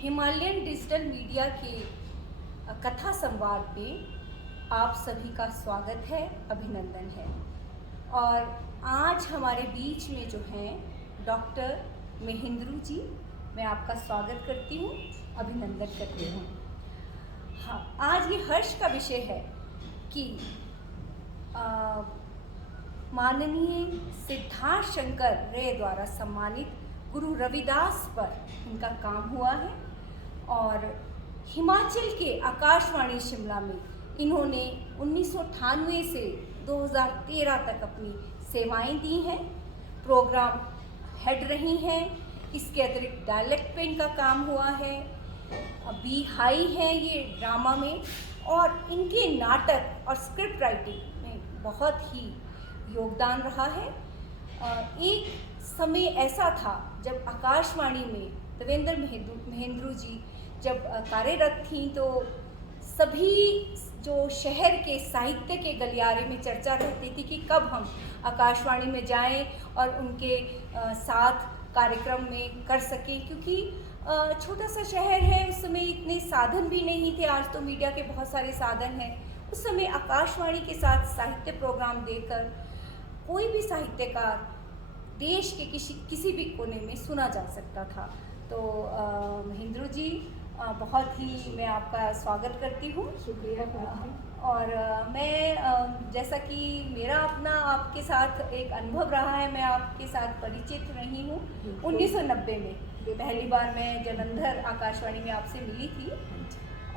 Himalayan digital media के कथा संवाद में आप सभी का स्वागत है, अभिनंदन है। और आज हमारे बीच में जो हैं डॉक्टर महेंद्रू जी, मैं आपका स्वागत करती हूँ, अभिनंदन करती हूँ। हाँ, आज ये हर्ष का विषय है कि माननीय सिद्धार्थ शंकर रे द्वारा सम्मानित गुरु रविदास पर इनका काम हुआ है और हिमाचल के आकाशवाणी शिमला में इन्होंने 1998 से 2013 तक अपनी सेवाएं दी हैं, प्रोग्राम हेड रही हैं। इसके अतिरिक्त डायलेक्ट पे इनका काम हुआ है, बी हाई है ये ड्रामा में, और इनके नाटक और स्क्रिप्ट राइटिंग में बहुत ही योगदान रहा है। एक समय ऐसा था जब आकाशवाणी में देवेंद्र महेंद्रू जी जब कार्यरत थीं तो सभी जो शहर के साहित्य के गलियारे में चर्चा रहती थी कि कब हम आकाशवाणी में जाएं और उनके साथ कार्यक्रम में कर सकें, क्योंकि छोटा सा शहर है, उस समय इतने साधन भी नहीं थे। आज तो मीडिया के बहुत सारे साधन हैं। उस समय आकाशवाणी के साथ साहित्य प्रोग्राम देकर कोई भी साहित्यकार देश के किसी भी कोने में सुना जा सकता था। तो महेंद्रू जी, बहुत ही मैं आपका स्वागत करती हूँ। शुक्रिया। और मैं जैसा कि मेरा अपना आपके साथ एक अनुभव रहा है, मैं आपके साथ परिचित रही हूँ 1990 में। पहली बार मैं जलंधर आकाशवाणी में आपसे मिली थी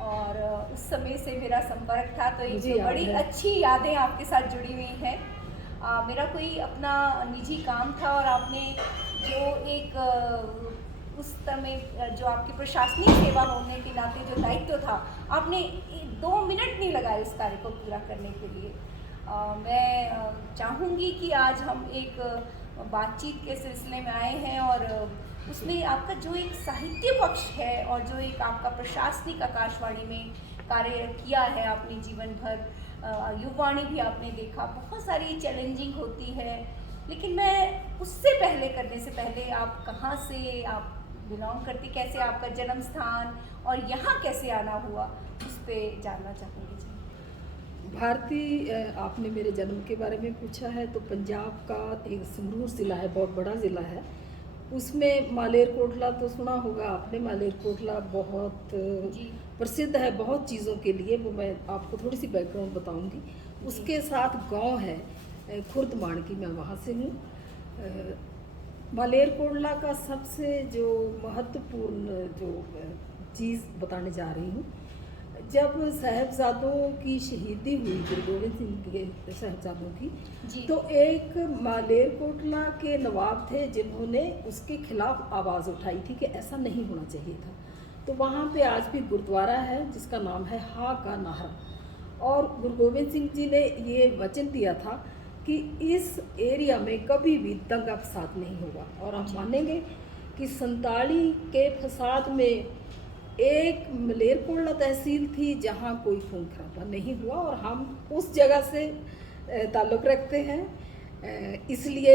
और उस समय से मेरा संपर्क था, तो एक बड़ी अच्छी यादें आपके साथ जुड़ी हुई हैं। मेरा कोई अपना निजी काम था और आपने जो एक उस समय जो आपकी प्रशासनिक सेवा होने के नाते जो दायित्व था, आपने 2 मिनट नहीं लगाए इस कार्य को पूरा करने के लिए। मैं चाहूँगी कि आज हम एक बातचीत के सिलसिले में आए हैं और उसमें आपका जो एक साहित्य पक्ष है और जो एक आपका प्रशासनिक आकाशवाणी में कार्य किया है आपने जीवन भर, युवाणी भी आपने देखा, बहुत सारी चैलेंजिंग होती है। लेकिन मैं उससे पहले करने से पहले आप कहाँ से आप बिलोंग करती, कैसे आपका जन्म स्थान और यहाँ कैसे आना हुआ, उस पर जानना चाहूँगी जी। भारती, आपने मेरे जन्म के बारे में पूछा है तो पंजाब का एक संगरूर ज़िला है, बहुत बड़ा ज़िला है। उसमें मालेरकोटला तो सुना होगा आपने। मालेरकोटला बहुत प्रसिद्ध है बहुत चीज़ों के लिए, वो मैं आपको थोड़ी सी बैकग्राउंड बताऊंगी। उसके साथ गांव है खुर्द माणकी, मैं वहाँ से हूँ। मालेरकोटला का सबसे जो महत्वपूर्ण जो चीज़ बताने जा रही हूँ, जब साहबजादों की शहीदी हुई, गुरु गोविंद सिंह के साहबजादों की, तो एक मालेरकोटला के नवाब थे जिन्होंने उसके खिलाफ आवाज़ उठाई थी कि ऐसा नहीं होना चाहिए था। तो वहाँ पे आज भी गुरुद्वारा है जिसका नाम है हा का नाहरा, और गुरु गोविंद सिंह जी ने ये वचन दिया था कि इस एरिया में कभी भी दंगा फसाद नहीं होगा। और आप मानेंगे कि 47 के फसाद में एक मलेरकोटला तहसील थी जहाँ कोई खून खराबा नहीं हुआ, और हम उस जगह से ताल्लुक़ रखते हैं। इसलिए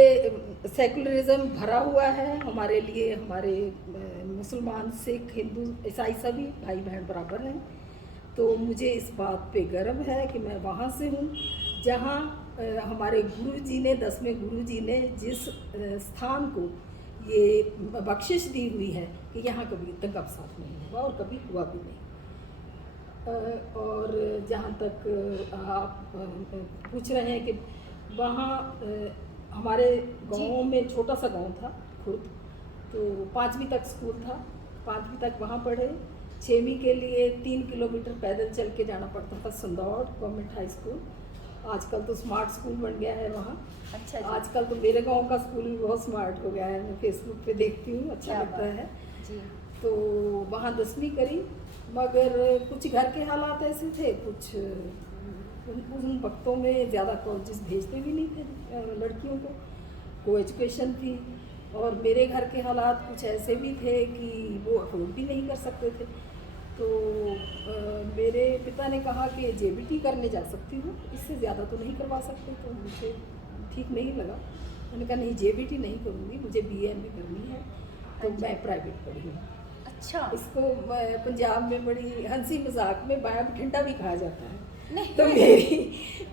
सेकुलरिज्म भरा हुआ है हमारे लिए। हमारे मुसलमान, सिख, हिंदू, ईसाई सभी भाई बहन बराबर हैं। तो मुझे इस बात पे गर्व है कि मैं वहाँ से हूँ जहाँ हमारे गुरु जी ने, 10वें गुरु जी ने जिस स्थान को ये बख्शिश दी हुई है कि यहाँ कभी दंगा फसाद नहीं हुआ और कभी हुआ भी नहीं। और जहाँ तक आप पूछ रहे हैं कि वहाँ हमारे गांव में छोटा सा गांव था खुर्द, तो 5वीं तक स्कूल था, 5वीं तक वहाँ पढ़े। 6वीं के लिए 3 किलोमीटर पैदल चल के जाना पड़ता था संदौड़ गवर्नमेंट हाई स्कूल। आजकल तो स्मार्ट स्कूल बन गया है वहाँ। अच्छा। आजकल तो मेरे गांव का स्कूल भी बहुत स्मार्ट हो गया है, मैं फेसबुक पे देखती हूँ, अच्छा लगता है जी। तो वहाँ 10वीं करी, मगर कुछ घर के हालात ऐसे थे, कुछ उन वक्तों में ज़्यादा कॉलेजेस भेजते भी नहीं थे लड़कियों को एजुकेशन थी, और मेरे घर के हालात कुछ ऐसे भी थे कि वो अफोर्ड भी नहीं कर सकते थे। तो मेरे पिता ने कहा कि जेबीटी करने जा सकती हूँ, इससे ज़्यादा तो नहीं करवा सकते। तो मुझे ठीक नहीं लगा, मैंने कहा नहीं जेबीटी नहीं करूँगी, मुझे बीए में करनी है। तो मैं प्राइवेट पढ़ी हूँ। अच्छा। इसको पंजाब में बड़ी हंसी मजाक में बाया बठिंडा भी कहा जाता है। नहीं। तो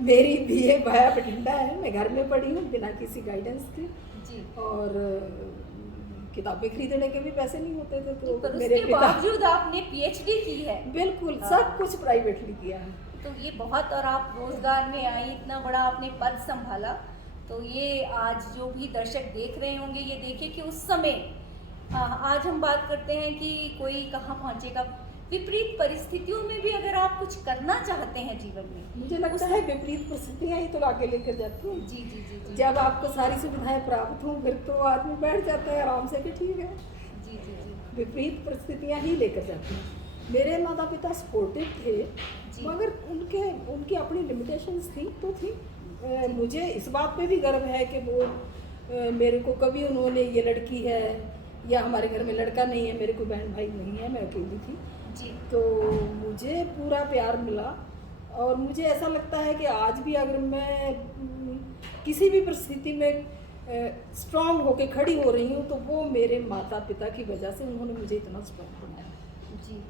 मेरी बीए बाया बठिंडा है। मैं घर में पढ़ी हूँ बिना किसी गाइडेंस के। जी। और किताबें खरीदने के भी पैसे नहीं होते थे, तो पर मेरे उसके बावजूद आपने पीएचडी की है। बिल्कुल हाँ। सब कुछ प्राइवेटली किया है। तो ये बहुत, और आप रोजगार में आई, इतना बड़ा आपने पद संभाला, तो ये आज जो भी दर्शक देख रहे होंगे ये देखिए कि उस समय आज हम बात करते हैं कि कोई कहाँ पहुँचेगा, विपरीत परिस्थितियों में भी अगर आप कुछ करना चाहते हैं जीवन में, मुझे लगता है विपरीत परिस्थितियाँ ही तो आगे लेकर जाती हैं। जी जी जी जी। जब आपको सारी सुविधाएं प्राप्त हों फिर तो आदमी बैठ जाता है आराम से कि ठीक है। जी जी जी। विपरीत परिस्थितियाँ ही लेकर जाती हैं। मेरे माता पिता सपोर्टिव थे, मगर उनकी अपनी लिमिटेशंस थी तो थी। मुझे इस बात पे भी गर्व है कि वो मेरे को कभी उन्होंने ये लड़की है या हमारे घर में लड़का नहीं है, मेरे कोई बहन भाई नहीं है, मैं अकेली थी जी। तो मुझे पूरा प्यार मिला। और मुझे ऐसा लगता है कि आज भी अगर मैं किसी भी परिस्थिति में स्ट्रांग होके खड़ी हो रही हूँ तो वो मेरे माता पिता की वजह से, उन्होंने मुझे इतना स्ट्रांग बनाया। जी।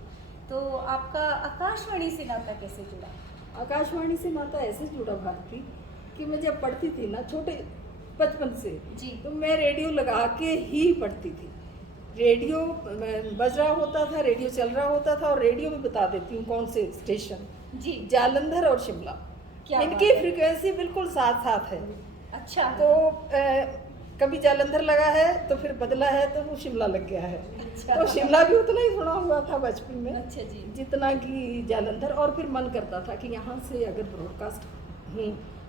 तो आपका आकाशवाणी से नाता कैसे जुड़ा? आकाशवाणी से नाता ऐसे जुड़ा भारती कि मैं जब पढ़ती थी ना छोटे बचपन से जी। तो मैं रेडियो लगा के ही पढ़ती थी। रेडियो बज रहा होता था, रेडियो चल रहा होता था और रेडियो में बता देती हूँ कौन से स्टेशन, जी। जालंधर और शिमला, क्या इनकी फ्रीक्वेंसी बिल्कुल साथ साथ है। अच्छा। तो कभी जालंधर लगा है तो फिर बदला है तो वो शिमला लग गया है। अच्छा। तो शिमला भी उतना ही सुना हुआ था बचपन में, अच्छा जी। जितना कि जालंधर। और फिर मन करता था कि यहाँ से अगर ब्रॉडकास्ट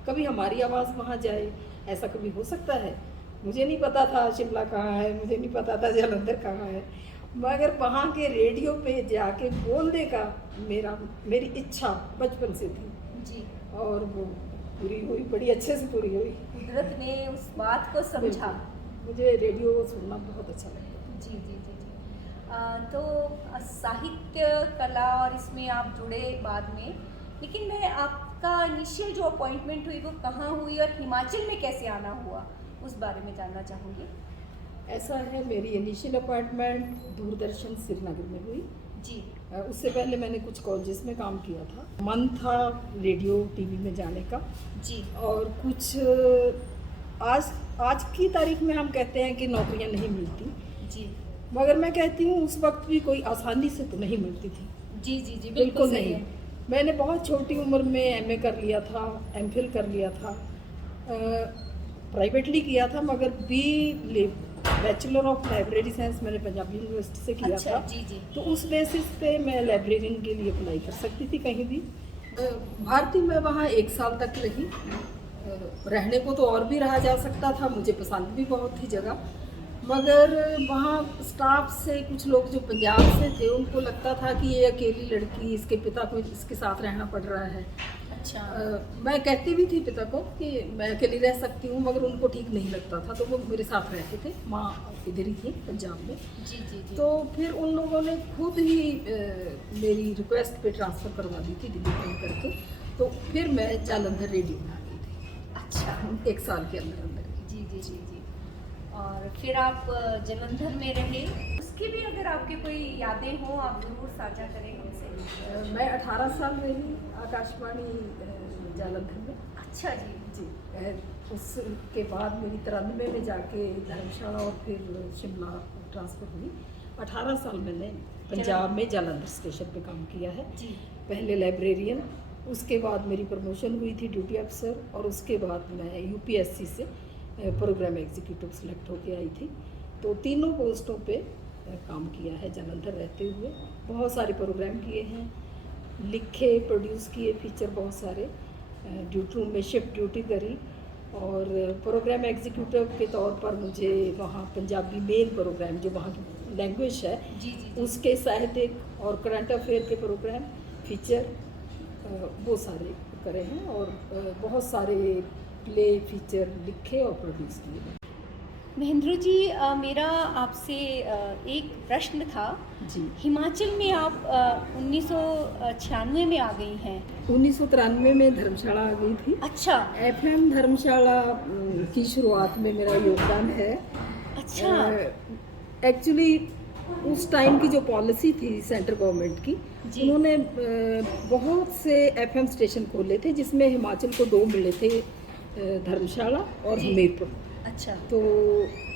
कभी हमारी आवाज़ वहाँ जाए, ऐसा कभी हो सकता है। मुझे नहीं पता था शिमला कहाँ है, मुझे नहीं पता था जालंधर कहाँ है, मगर वहाँ के रेडियो पे जाके बोलने का मेरी इच्छा बचपन से थी जी। और वो पूरी हुई, बड़ी अच्छे से पूरी हुई। कुदरत ने उस बात को समझा। मुझे रेडियो सुनना बहुत अच्छा लगता है। जी जी जी जी। तो साहित्य कला और इसमें आप जुड़े बाद में, लेकिन मैं आपका इनिशियल जो अपॉइंटमेंट हुई वो कहाँ हुई और हिमाचल में कैसे आना हुआ, उस बारे में जानना चाहूँगी। ऐसा है, मेरी इनिशियल अपॉइंटमेंट दूरदर्शन श्रीनगर में हुई। जी। उससे पहले मैंने कुछ कॉलेजेस में काम किया था। मन था रेडियो टीवी में जाने का। जी। और कुछ आज की तारीख में हम कहते हैं कि नौकरियां नहीं मिलती। जी। मगर मैं कहती हूँ उस वक्त भी कोई आसानी से तो नहीं मिलती थी। जी जी जी, बिल्कुल सही नहीं। है। मैंने बहुत छोटी उम्र में एमए कर लिया था, एमफिल कर लिया था, प्राइवेटली किया था, मगर बैचलर ऑफ लाइब्रेरी साइंस मैंने पंजाबी यूनिवर्सिटी से किया अच्छा, था। जी जी। तो उस बेसिस पे मैं लाइब्रेरियन के लिए अप्लाई कर सकती थी कहीं भी। भारती में वहाँ 1 साल तक रही। रहने को तो और भी रहा जा सकता था, मुझे पसंद भी बहुत थी जगह, मगर वहाँ स्टाफ से कुछ लोग जो पंजाब से थे उनको लगता था कि ये अकेली लड़की, इसके पिता को इसके साथ रहना पड़ रहा है। अच्छा। मैं कहती भी थी पिता को कि मैं अकेली रह सकती हूँ, मगर उनको ठीक नहीं लगता था, तो वो मेरे साथ रहते थे। माँ इधर ही थी पंजाब में। जी जी जी। तो फिर उन लोगों ने खुद ही मेरी रिक्वेस्ट पे ट्रांसफ़र करवा दी थी दिल्ली फोन करके। तो फिर मैं जालंधर रेडियो में आ गई थी। अच्छा। 1 साल के अंदर। जी जी जी जी। और फिर आप जलंधर में रहे, उसकी भी अगर आपकी कोई यादें हों आप ज़रूर साझा करें हमसे। मैं 18 साल रही आकाशवाणी जालंधर में। अच्छा जी। जी। उसके बाद मेरी 93 में जाके धर्मशाला और फिर शिमला ट्रांसफ़र हुई। 18 साल मैंने पंजाब में जालंधर स्टेशन पे काम किया है। जी। पहले लाइब्रेरियन, उसके बाद मेरी प्रमोशन हुई थी ड्यूटी अफसर, और उसके बाद मैं यूपीएससी से प्रोग्राम एग्जीक्यूटिव सेलेक्ट होके आई थी। तो तीनों पोस्टों पे काम किया है जालंधर रहते हुए। बहुत सारे प्रोग्राम किए हैं, लिखे, प्रोड्यूस किए, फीचर बहुत सारे, ड्यूटी रूम में शिफ्ट ड्यूटी करी। और प्रोग्राम एग्जीक्यूटिव के तौर पर मुझे वहाँ पंजाबी मेन प्रोग्राम जो वहाँ की लैंग्वेज है जी जी। उसके साहित्यिक और करंट अफेयर के प्रोग्राम, फीचर, वो सारे करे हैं। और बहुत सारे प्ले फीचर लिखे और प्रोड्यूस किए। महेंद्र जी, मेरा आपसे एक प्रश्न था। जी। हिमाचल में आप 1996 में आ गई हैं। 1993 में धर्मशाला आ गई थी। अच्छा। एफएम धर्मशाला की शुरुआत में मेरा योगदान है। अच्छा। एक्चुअली उस टाइम की जो पॉलिसी थी सेंट्रल गवर्नमेंट की, जी। उन्होंने बहुत से एफएम स्टेशन खोले थे, जिसमें हिमाचल को 2 मिले थे, धर्मशाला और जी। हमीरपुर। अच्छा। तो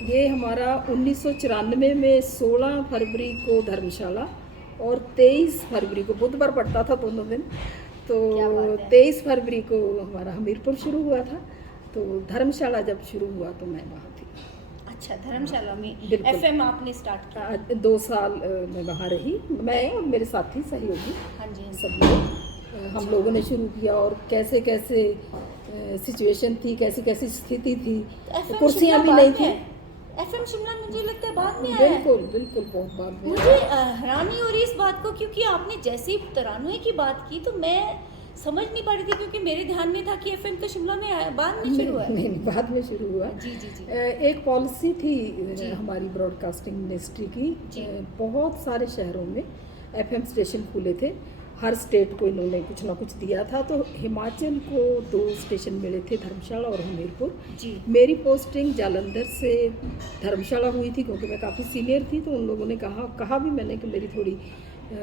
ये हमारा 1994 में 16 फरवरी को धर्मशाला और 23 फरवरी को, बुधवार पड़ता था दोनों दिन, तो क्या बात है। 23 फरवरी को हमारा हमीरपुर शुरू हुआ था। तो धर्मशाला जब शुरू हुआ तो मैं वहाँ थी। अच्छा, धर्मशाला में बिल्कुल। एफएम आपने स्टार्ट किया। 2 साल मैं वहाँ रही, मैं और मेरे साथी सहयोगी हाँ जी, हाँ जी। सब लोग हम लोगों ने शुरू किया, और कैसे कैसे सिचुएशन थी, कैसी कैसी स्थिति थी, FM कुर्सियाँ भी शिमला नहीं बाद थी। में एफएम शिमला मुझे लगता है बाद में आया है। बिल्कुल बिल्कुल, बहुत बाद में। मुझे हैरानी हो रही है इस बात को, क्योंकि आपने जैसे ही 93 की बात की तो मैं समझ नहीं पा रही थी, क्योंकि मेरे ध्यान में था कि एफएम तो शिमला में आया, बाद में शुरू हुआ है। नहीं, बाद में शुरू हुआ। जी जी जी। एक पॉलिसी थी जी। हमारी ब्रॉडकास्टिंग मिनिस्ट्री की, जी। बहुत सारे शहरों में एफएम स्टेशन खुले थे, हर स्टेट को इन्होंने कुछ ना कुछ दिया था। तो हिमाचल को 2 स्टेशन मिले थे, धर्मशाला और हमीरपुर। जी। मेरी पोस्टिंग जालंधर से धर्मशाला हुई थी, क्योंकि मैं काफ़ी सीनियर थी। तो उन लोगों ने कहा भी मैंने कि मेरी थोड़ी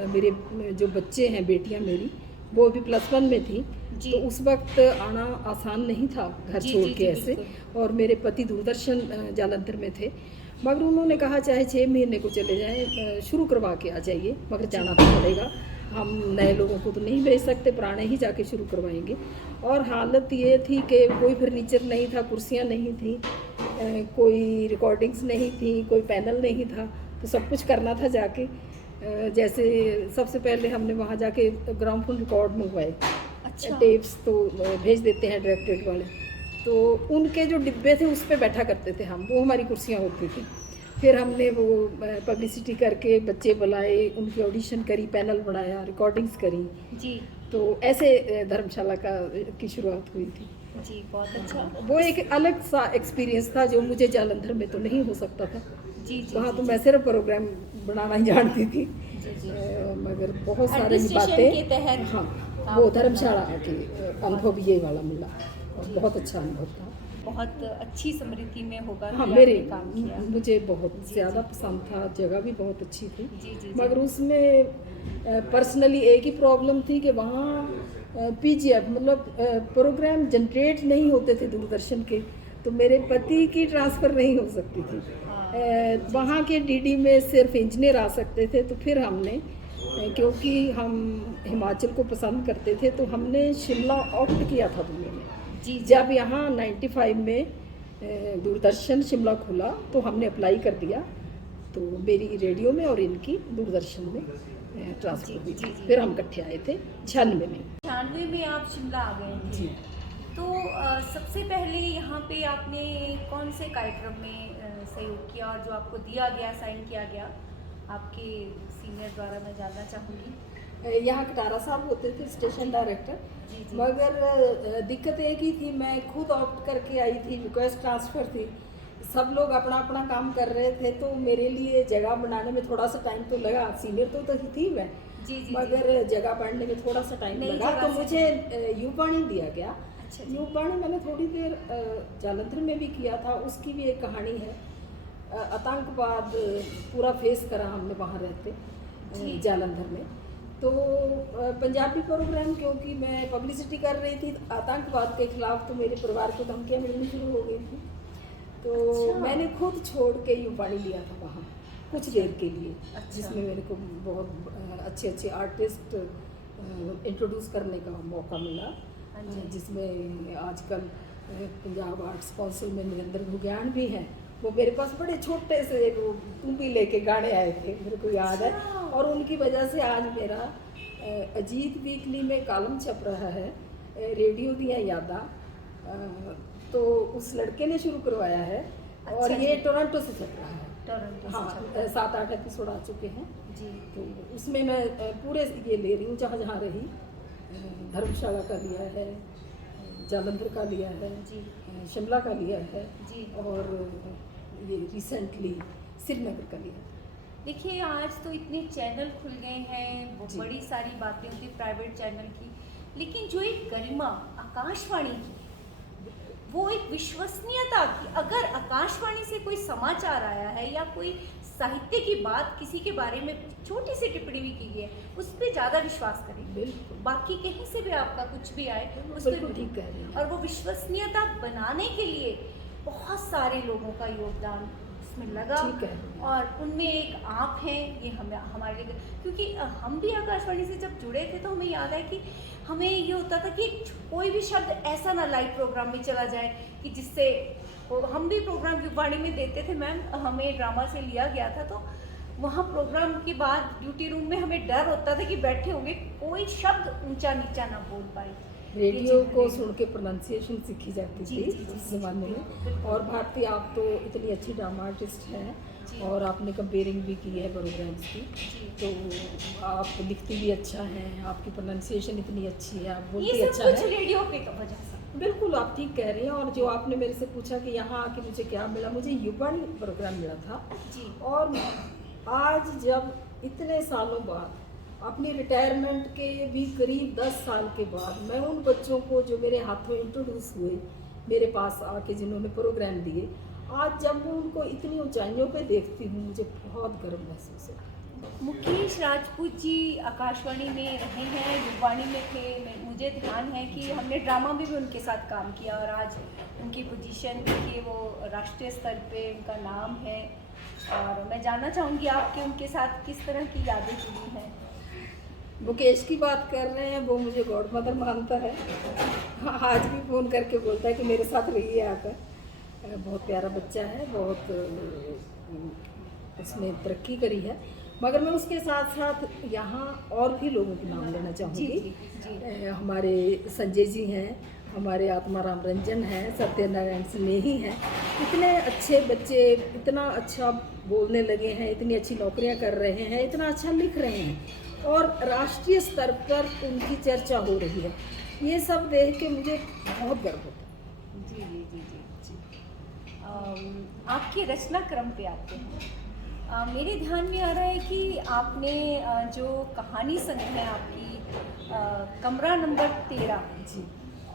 मेरे जो बच्चे हैं, बेटियां मेरी, वो भी +1 में थी, जी। तो उस वक्त आना आसान नहीं था घर जी, छोड़ जी, के जी, ऐसे। बिल्कुल। और मेरे पति दूरदर्शन जालंधर में थे, मगर उन्होंने कहा चाहे 6 महीने को चले जाएं, शुरू करवा के आ जाइए, मगर जाना तो पड़ेगा, हम नए लोगों को तो नहीं भेज सकते, पुराने ही जाके शुरू करवाएंगे। और हालत ये थी कि कोई फर्नीचर नहीं था, कुर्सियाँ नहीं थी, कोई रिकॉर्डिंग्स नहीं थी, कोई पैनल नहीं था, तो सब कुछ करना था जाके। जैसे सबसे पहले हमने वहाँ जाके ग्रामोफोन रिकॉर्ड मंगवाए, अच्छा। टेप्स तो भेज देते हैं डायरेक्टरेट वाले, तो उनके जो डिब्बे थे उस पे बैठा करते थे हम, वो हमारी कुर्सियाँ होती थी। फिर हमने वो पब्लिसिटी करके बच्चे बुलाए, उनकी ऑडिशन करी, पैनल बनाया, रिकॉर्डिंग्स करी। जी तो ऐसे धर्मशाला की शुरुआत हुई थी। जी, बहुत अच्छा। वो एक अलग सा एक्सपीरियंस था, जो मुझे जालंधर में तो नहीं हो सकता था। जी जी। वहाँ जी, तो जी। मैं सिर्फ प्रोग्राम बनाना ही जानती थी, जी, जी। मगर बहुत सारी एडमिनिस्ट्रेशन बातें। के तहत हाँ, काम वो करना। धर्मशाला के अनुभव ये वाला मिला, और जी। बहुत अच्छा अनुभव था। बहुत अच्छी समृद्धि में होगा हाँ, कि मेरे आपने काम किया। मुझे बहुत जी, ज़्यादा जी। पसंद था, जगह भी बहुत अच्छी थी। जी जी जी। मगर उसमें पर्सनली एक ही प्रॉब्लम थी कि वहाँ पीजीएफ मतलब प्रोग्राम जनरेट नहीं होते थे दूरदर्शन के, तो मेरे पति की ट्रांसफ़र नहीं हो सकती थी। हाँ। वहाँ के डीडी में सिर्फ इंजीनियर आ सकते थे। तो फिर हमने क्योंकि हम हिमाचल को पसंद करते थे, तो हमने शिमला ऑप्ट किया था दोनों में। जी जी। जब यहाँ 95 में दूरदर्शन शिमला खुला, तो हमने अप्लाई कर दिया, तो मेरी रेडियो में और इनकी दूरदर्शन में ट्रांसफ़र हुई जी, थी। जी। फिर हम इकट्ठे आए थे 96 में। 96 में आप शिमला आ गए थे। जी। तो सबसे पहले यहाँ पे आपने कौन से कार्यक्रम में सहयोग किया, और जो आपको दिया गया, साइन किया गया आपके सीनियर द्वारा, मैं जानना चाहूँगी। यहाँ कटारा साहब होते थे स्टेशन डायरेक्टर, जी जी। मगर दिक्कत एक ही थी, मैं खुद ऑप्ट करके आई थी, रिक्वेस्ट ट्रांसफ़र थी, सब लोग अपना अपना काम कर रहे थे, तो मेरे लिए जगह बनाने में थोड़ा सा टाइम तो लगा। सीनियर तो थी मैं, जी जी। मगर जगह बढ़ने में थोड़ा सा टाइम नई लगा। जगह तो से। मुझे यूपाणी दिया गया। अच्छा जी। यूपाणी मैंने थोड़ी देर जालंधर में भी किया था, उसकी भी एक कहानी है। आतंकवाद पूरा फेस करा हमने वहाँ रहते, जी। जालंधर में। तो पंजाबी प्रोग्राम, क्योंकि मैं पब्लिसिटी कर रही थी आतंकवाद के खिलाफ, तो मेरे परिवार को धमकियाँ मिलनी शुरू हो गई थी। तो अच्छा। मैंने खुद छोड़ के यूपाणी लिया था वहाँ कुछ देर के लिए, अच्छा। जिसमें मेरे को बहुत अच्छे अच्छे आर्टिस्ट इंट्रोड्यूस करने का मौका मिला, हाँ जी। जिसमें आजकल पंजाब आर्ट्स काउंसिल में नरेंद्र भुग्यान भी हैं। वो मेरे पास बड़े छोटे से वो तू भी लेके गाने आए थे, मेरे को याद है। अच्छा। और उनकी वजह से आज मेरा अजीत वीकली में कॉलम छप रहा है, रेडियो दियाँ यादां, तो उस लड़के ने शुरू करवाया है। और अच्छा ये जी। टोरंटो से चल रहा है। टोरंटो से हाँ, चल रहा है। 7-8 एपिसोड आ चुके हैं। जी। तो उसमें मैं पूरे ये ले रही हूँ, जहाँ जहाँ रही। धर्मशाला का लिया है, जालंधर का लिया है, जी शिमला का लिया है, जी। और ये रिसेंटली श्रीनगर का लिया है। देखिए, आज तो इतने चैनल खुल गए हैं, वो जी। बड़ी सारी बातें होती प्राइवेट चैनल की, लेकिन जो एक गरिमा आकाशवाणी की, वो एक विश्वसनीयता की, अगर आकाशवाणी से कोई समाचार आया है या कोई साहित्य की बात किसी के बारे में छोटी सी टिप्पणी भी की गई है, उस पर ज़्यादा विश्वास करें। बिल्कुल बाकी कहीं से भी आपका कुछ भी आए उस बिल्कुल पर, ठीक कह रही हैं। और वो विश्वसनीयता बनाने के लिए बहुत सारे लोगों का योगदान इसमें लगा। ठीक है। और उनमें एक आप हैं, ये हमारे लिए, क्योंकि हम भी आकाशवाणी से जब जुड़े थे तो हमें याद है कि हमें ये होता था कि कोई भी शब्द ऐसा ना लाइव प्रोग्राम में चला जाए कि जिससे हम भी प्रोग्राम युवाणी में देते थे मैम, हमें ड्रामा से लिया गया था, तो वहाँ प्रोग्राम के बाद ड्यूटी रूम में हमें डर होता था कि बैठे होंगे कोई शब्द ऊंचा नीचा ना बोल पाए। रेडियो को सुन के प्रोनाउंसिएशन सीखी जाती जी, थी जी, जी, उस जी, ज़माने में। बिल्कुल। और भारती, आप तो इतनी अच्छी ड्रामा आर्टिस्ट हैं जी। और आपने कंपेयरिंग भी की है प्रोग्राम्स की, जी। तो आप लिखती भी अच्छा हैं, आपकी प्रोनाउंसिएशन इतनी अच्छी है, आप बोलती ये सब अच्छा कुछ है। रेडियो पे का वजह से। बिल्कुल आप ठीक कह रही हैं। और जो आपने मेरे से पूछा कि यहाँ आके मुझे क्या मिला, मुझे युवाणी प्रोग्राम मिला था। जी। और आज जब इतने सालों बाद, अपनी रिटायरमेंट के भी करीब 10 साल के बाद, मैं उन बच्चों को जो मेरे हाथों इंट्रोड्यूस हुए मेरे पास आके, जिन्होंने प्रोग्राम दिए, आज जब मैं उनको इतनी ऊंचाइयों पे देखती हूँ, मुझे बहुत गर्व महसूस है। मुकेश राजपूत जी आकाशवाणी में रहे हैं, युवाणी में थे। मुझे ध्यान है कि हमने ड्रामा में भी उनके साथ काम किया, और आज उनकी पोजीशन देखिए, वो राष्ट्रीय स्तर पे उनका नाम है। और मैं जानना चाहूँगी आपके उनके साथ किस तरह की यादें जुड़ी हैं। मुकेश की बात कर रहे हैं, वो मुझे गॉड मदर मानता है। आज भी फ़ोन करके बोलता है कि मेरे साथ रहिए आकर। बहुत प्यारा बच्चा है, बहुत उसने तरक्की करी है। मगर मैं उसके साथ साथ यहाँ और भी लोगों के नाम लेना चाहूँगी। जी, जी। हमारे संजय जी हैं, हमारे आत्माराम रंजन हैं, सत्यनारायण स्नेही हैं। इतने अच्छे बच्चे, इतना अच्छा बोलने लगे हैं, इतनी अच्छी नौकरियाँ कर रहे हैं, इतना अच्छा लिख रहे हैं, और राष्ट्रीय स्तर पर उनकी चर्चा हो रही है। ये सब देख के मुझे बहुत गर्व होता है। जी जी जी जी जी। आपके रचना क्रम पे आते हैं। मेरे ध्यान में आ रहा है कि आपने जो कहानी संग्रह है आपकी, कमरा नंबर 13 जी,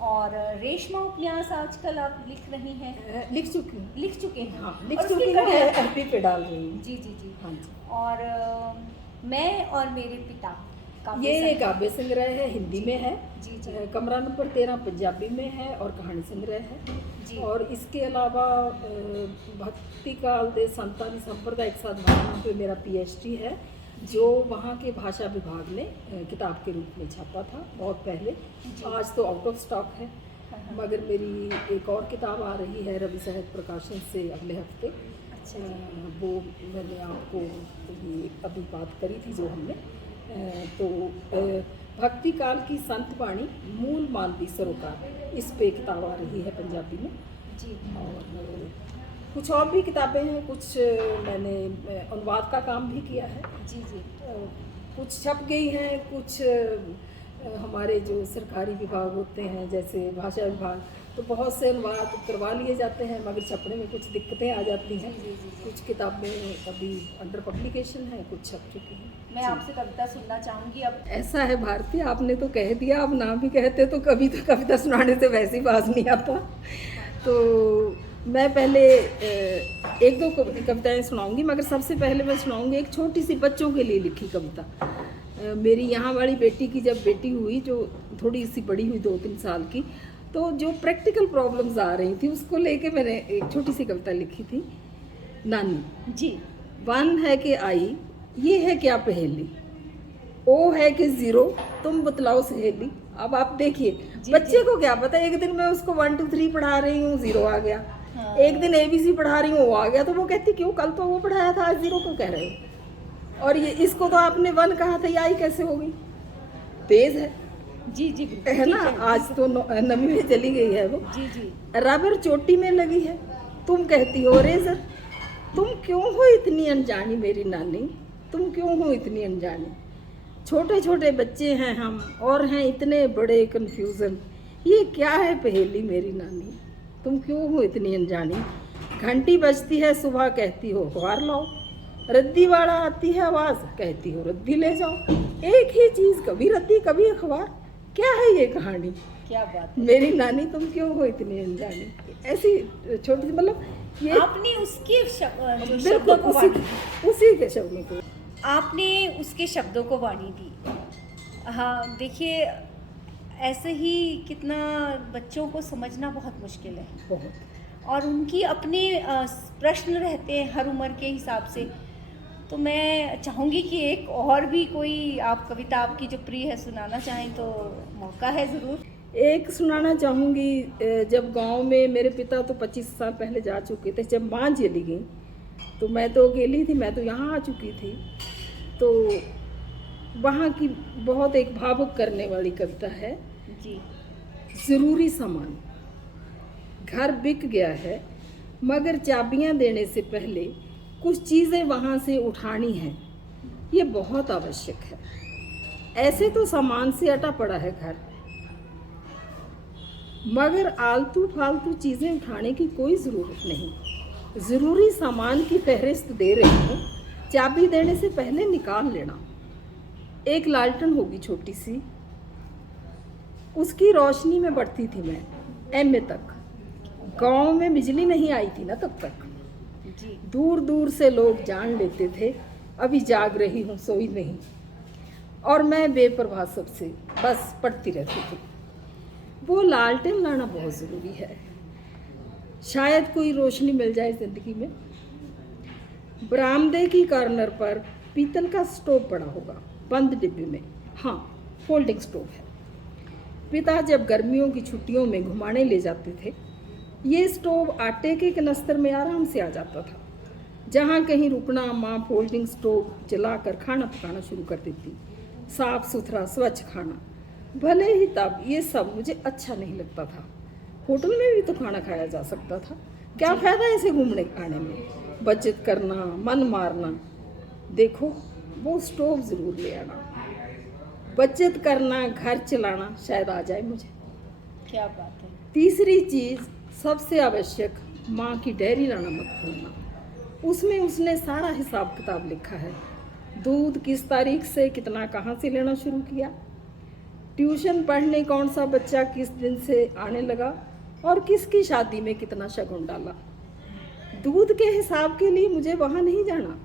और रेशमा उपन्यास आजकल आप लिख रही हैं, लिख चुकी हूँ। लिख चुके हैं। हाँ, लिख और उसकी चुकी हूँ, कहानी- एमपी पे डाल रही हूँ। जी जी जी। हाँ जी। और मैं और मेरे पिता काव्य ये संग्रह। काव्य संग्रह है, हिंदी में है। जी जी कमरा नंबर 13 पंजाबी में है, और कहानी संग्रह है। जी। और इसके अलावा भक्ति काल दे संतानी सांप्रदायिक साधना पे मेरा पीएचडी है, जो वहाँ के भाषा विभाग ने किताब के रूप में छापा था बहुत पहले। जी। आज तो आउट ऑफ स्टॉक है, मगर मेरी एक और किताब आ रही है रवि साहित्य प्रकाशन से अगले हफ्ते। अच्छा जी। वो मैंने आपको ये अभी बात करी थी जो हमने, तो भक्ति काल की संत वाणी मूल मानवी सरोकार, इस पे किताब आ रही है पंजाबी में। जी। और कुछ और भी किताबें हैं, कुछ मैंने अनुवाद का काम भी किया है। जी जी कुछ छप गई हैं, कुछ हमारे जो सरकारी विभाग होते हैं जैसे भाषा विभाग, तो बहुत से अनुवाद करवा लिए जाते हैं, मगर छपने में कुछ दिक्कतें आ जाती हैं। जी, जी, जी। कुछ किताबें अभी अंडर पब्लिकेशन है, कुछ छप चुकी हैं। मैं आपसे कविता सुनना चाहूँगी अब। ऐसा है भारती, आपने तो कह दिया, आप ना भी कहते तो कभी तो कविता सुनाने से वैसे ही बाज नहीं आता। तो मैं पहले एक दो कविताएं सुनाऊंगी, मगर सबसे पहले मैं सुनाऊंगी एक छोटी सी बच्चों के लिए लिखी कविता। मेरी यहाँ वाली बेटी की जब बेटी हुई, जो थोड़ी सी बड़ी हुई 2-3 साल की, तो जो प्रैक्टिकल प्रॉब्लम्स आ रही थी उसको लेके मैंने एक छोटी सी कविता लिखी थी। नानी जी। 1 है कि आई, ये है क्या पहेली, ओ है कि 0, तुम बतलाओ सहेली। अब आप देखिए बच्चे को क्या पता, एक दिन मैं उसको 1 2 3 पढ़ा रही हूँ, 0 आ गया। हाँ। एक दिन ABC पढ़ा रही हूँ, वो आ गया। तो वो कहती क्यों, कल तो वो पढ़ाया था, आज 0 क्यों कह रहे हो। और ये इसको तो आपने 1 कहा था, ये आई कैसे हो गई। तेज है, जी जी है ना। आज तो 9वीं में चली गई है वो। जी जी। रबर चोटी में लगी है, तुम कहती हो रेजर। तुम क्यों हो इतनी अनजानी मेरी नानी, तुम क्यों हो इतनी अनजानी। छोटे छोटे बच्चे हैं हम, और हैं इतने बड़े कन्फ्यूज़न, ये क्या है पहेली मेरी नानी, तुम क्यों हो इतनी अनजानी। घंटी बजती है सुबह, कहती हो अखबार लाओ, रद्दी वाला आती है आवाज़, कहती हो रद्दी ले जाओ। एक ही चीज़, कभी रद्दी कभी अखबार, क्या है ये कहानी, क्या बात है। मेरी नानी तुम क्यों हो इतनी अनजानी, ऐसी छोटी सी मतलब ये आपने उसके जो बिल्कुल शब्दों को उसी, वाणी, उसी के शब्दों को आपने उसके शब्दों को वाणी दी। हाँ देखिए, ऐसे ही कितना बच्चों को समझना बहुत मुश्किल है, बहुत। और उनकी अपने प्रश्न रहते हैं हर उम्र के हिसाब से। तो मैं चाहूँगी कि एक और भी कोई आप कविता आपकी जो प्रिय है सुनाना चाहें तो मौका है ज़रूर। एक सुनाना चाहूँगी। जब गांव में मेरे पिता तो 25 साल पहले जा चुके थे, जब माँ चली गई तो मैं तो अकेली थी, मैं तो यहाँ आ चुकी थी। तो वहाँ की बहुत एक भावुक करने वाली कविता है। जी। ज़रूरी सामान, घर बिक गया है मगर चाबियाँ देने से पहले कुछ चीज़ें वहाँ से उठानी हैं, ये बहुत आवश्यक है। ऐसे तो सामान से अटा पड़ा है घर, मगर आलतू फालतू चीज़ें उठाने की कोई ज़रूरत नहीं। ज़रूरी सामान की फहरिस्त दे रही हूँ, चाबी देने से पहले निकाल लेना। एक लालटेन होगी छोटी सी, उसकी रोशनी में बढ़ती थी मैं एमए तक। गांव में बिजली नहीं आई थी ना तब तक। जी। दूर दूर से लोग जान लेते थे अभी जाग रही हूँ, सोई नहीं। और मैं बेपरवाह सबसे बस पढ़ती रहती थी। वो लालटेन लाना बहुत ज़रूरी है, शायद कोई रोशनी मिल जाए ज़िंदगी में। बरामदे की कॉर्नर पर पीतल का स्टोव पड़ा होगा, बंद डिब्बे में। हाँ, फोल्डिंग स्टोव है। पिता जब गर्मियों की छुट्टियों में घुमाने ले जाते थे, ये स्टोव आटे के कनस्तर में आराम से आ जाता था। जहाँ कहीं रुकना, माँ फोल्डिंग स्टोव जलाकर खाना पकाना शुरू कर देती। साफ सुथरा स्वच्छ खाना। भले ही तब ये सब मुझे अच्छा नहीं लगता था, होटल में भी तो खाना खाया जा सकता था, क्या फ़ायदा ऐसे घूमने आने में, बचत करना, मन मारना। देखो वो स्टोव ज़रूर ले आना, बचत करना, घर चलाना शायद आ जाए मुझे। क्या बात है। तीसरी चीज़ सबसे आवश्यक, माँ की डायरी लाना मत भूलना। उसमें उसने सारा हिसाब किताब लिखा है। दूध किस तारीख से कितना कहाँ से लेना शुरू किया, ट्यूशन पढ़ने कौन सा बच्चा किस दिन से आने लगा, और किसकी शादी में कितना शगुन डाला। दूध के हिसाब के लिए मुझे वहाँ नहीं जाना,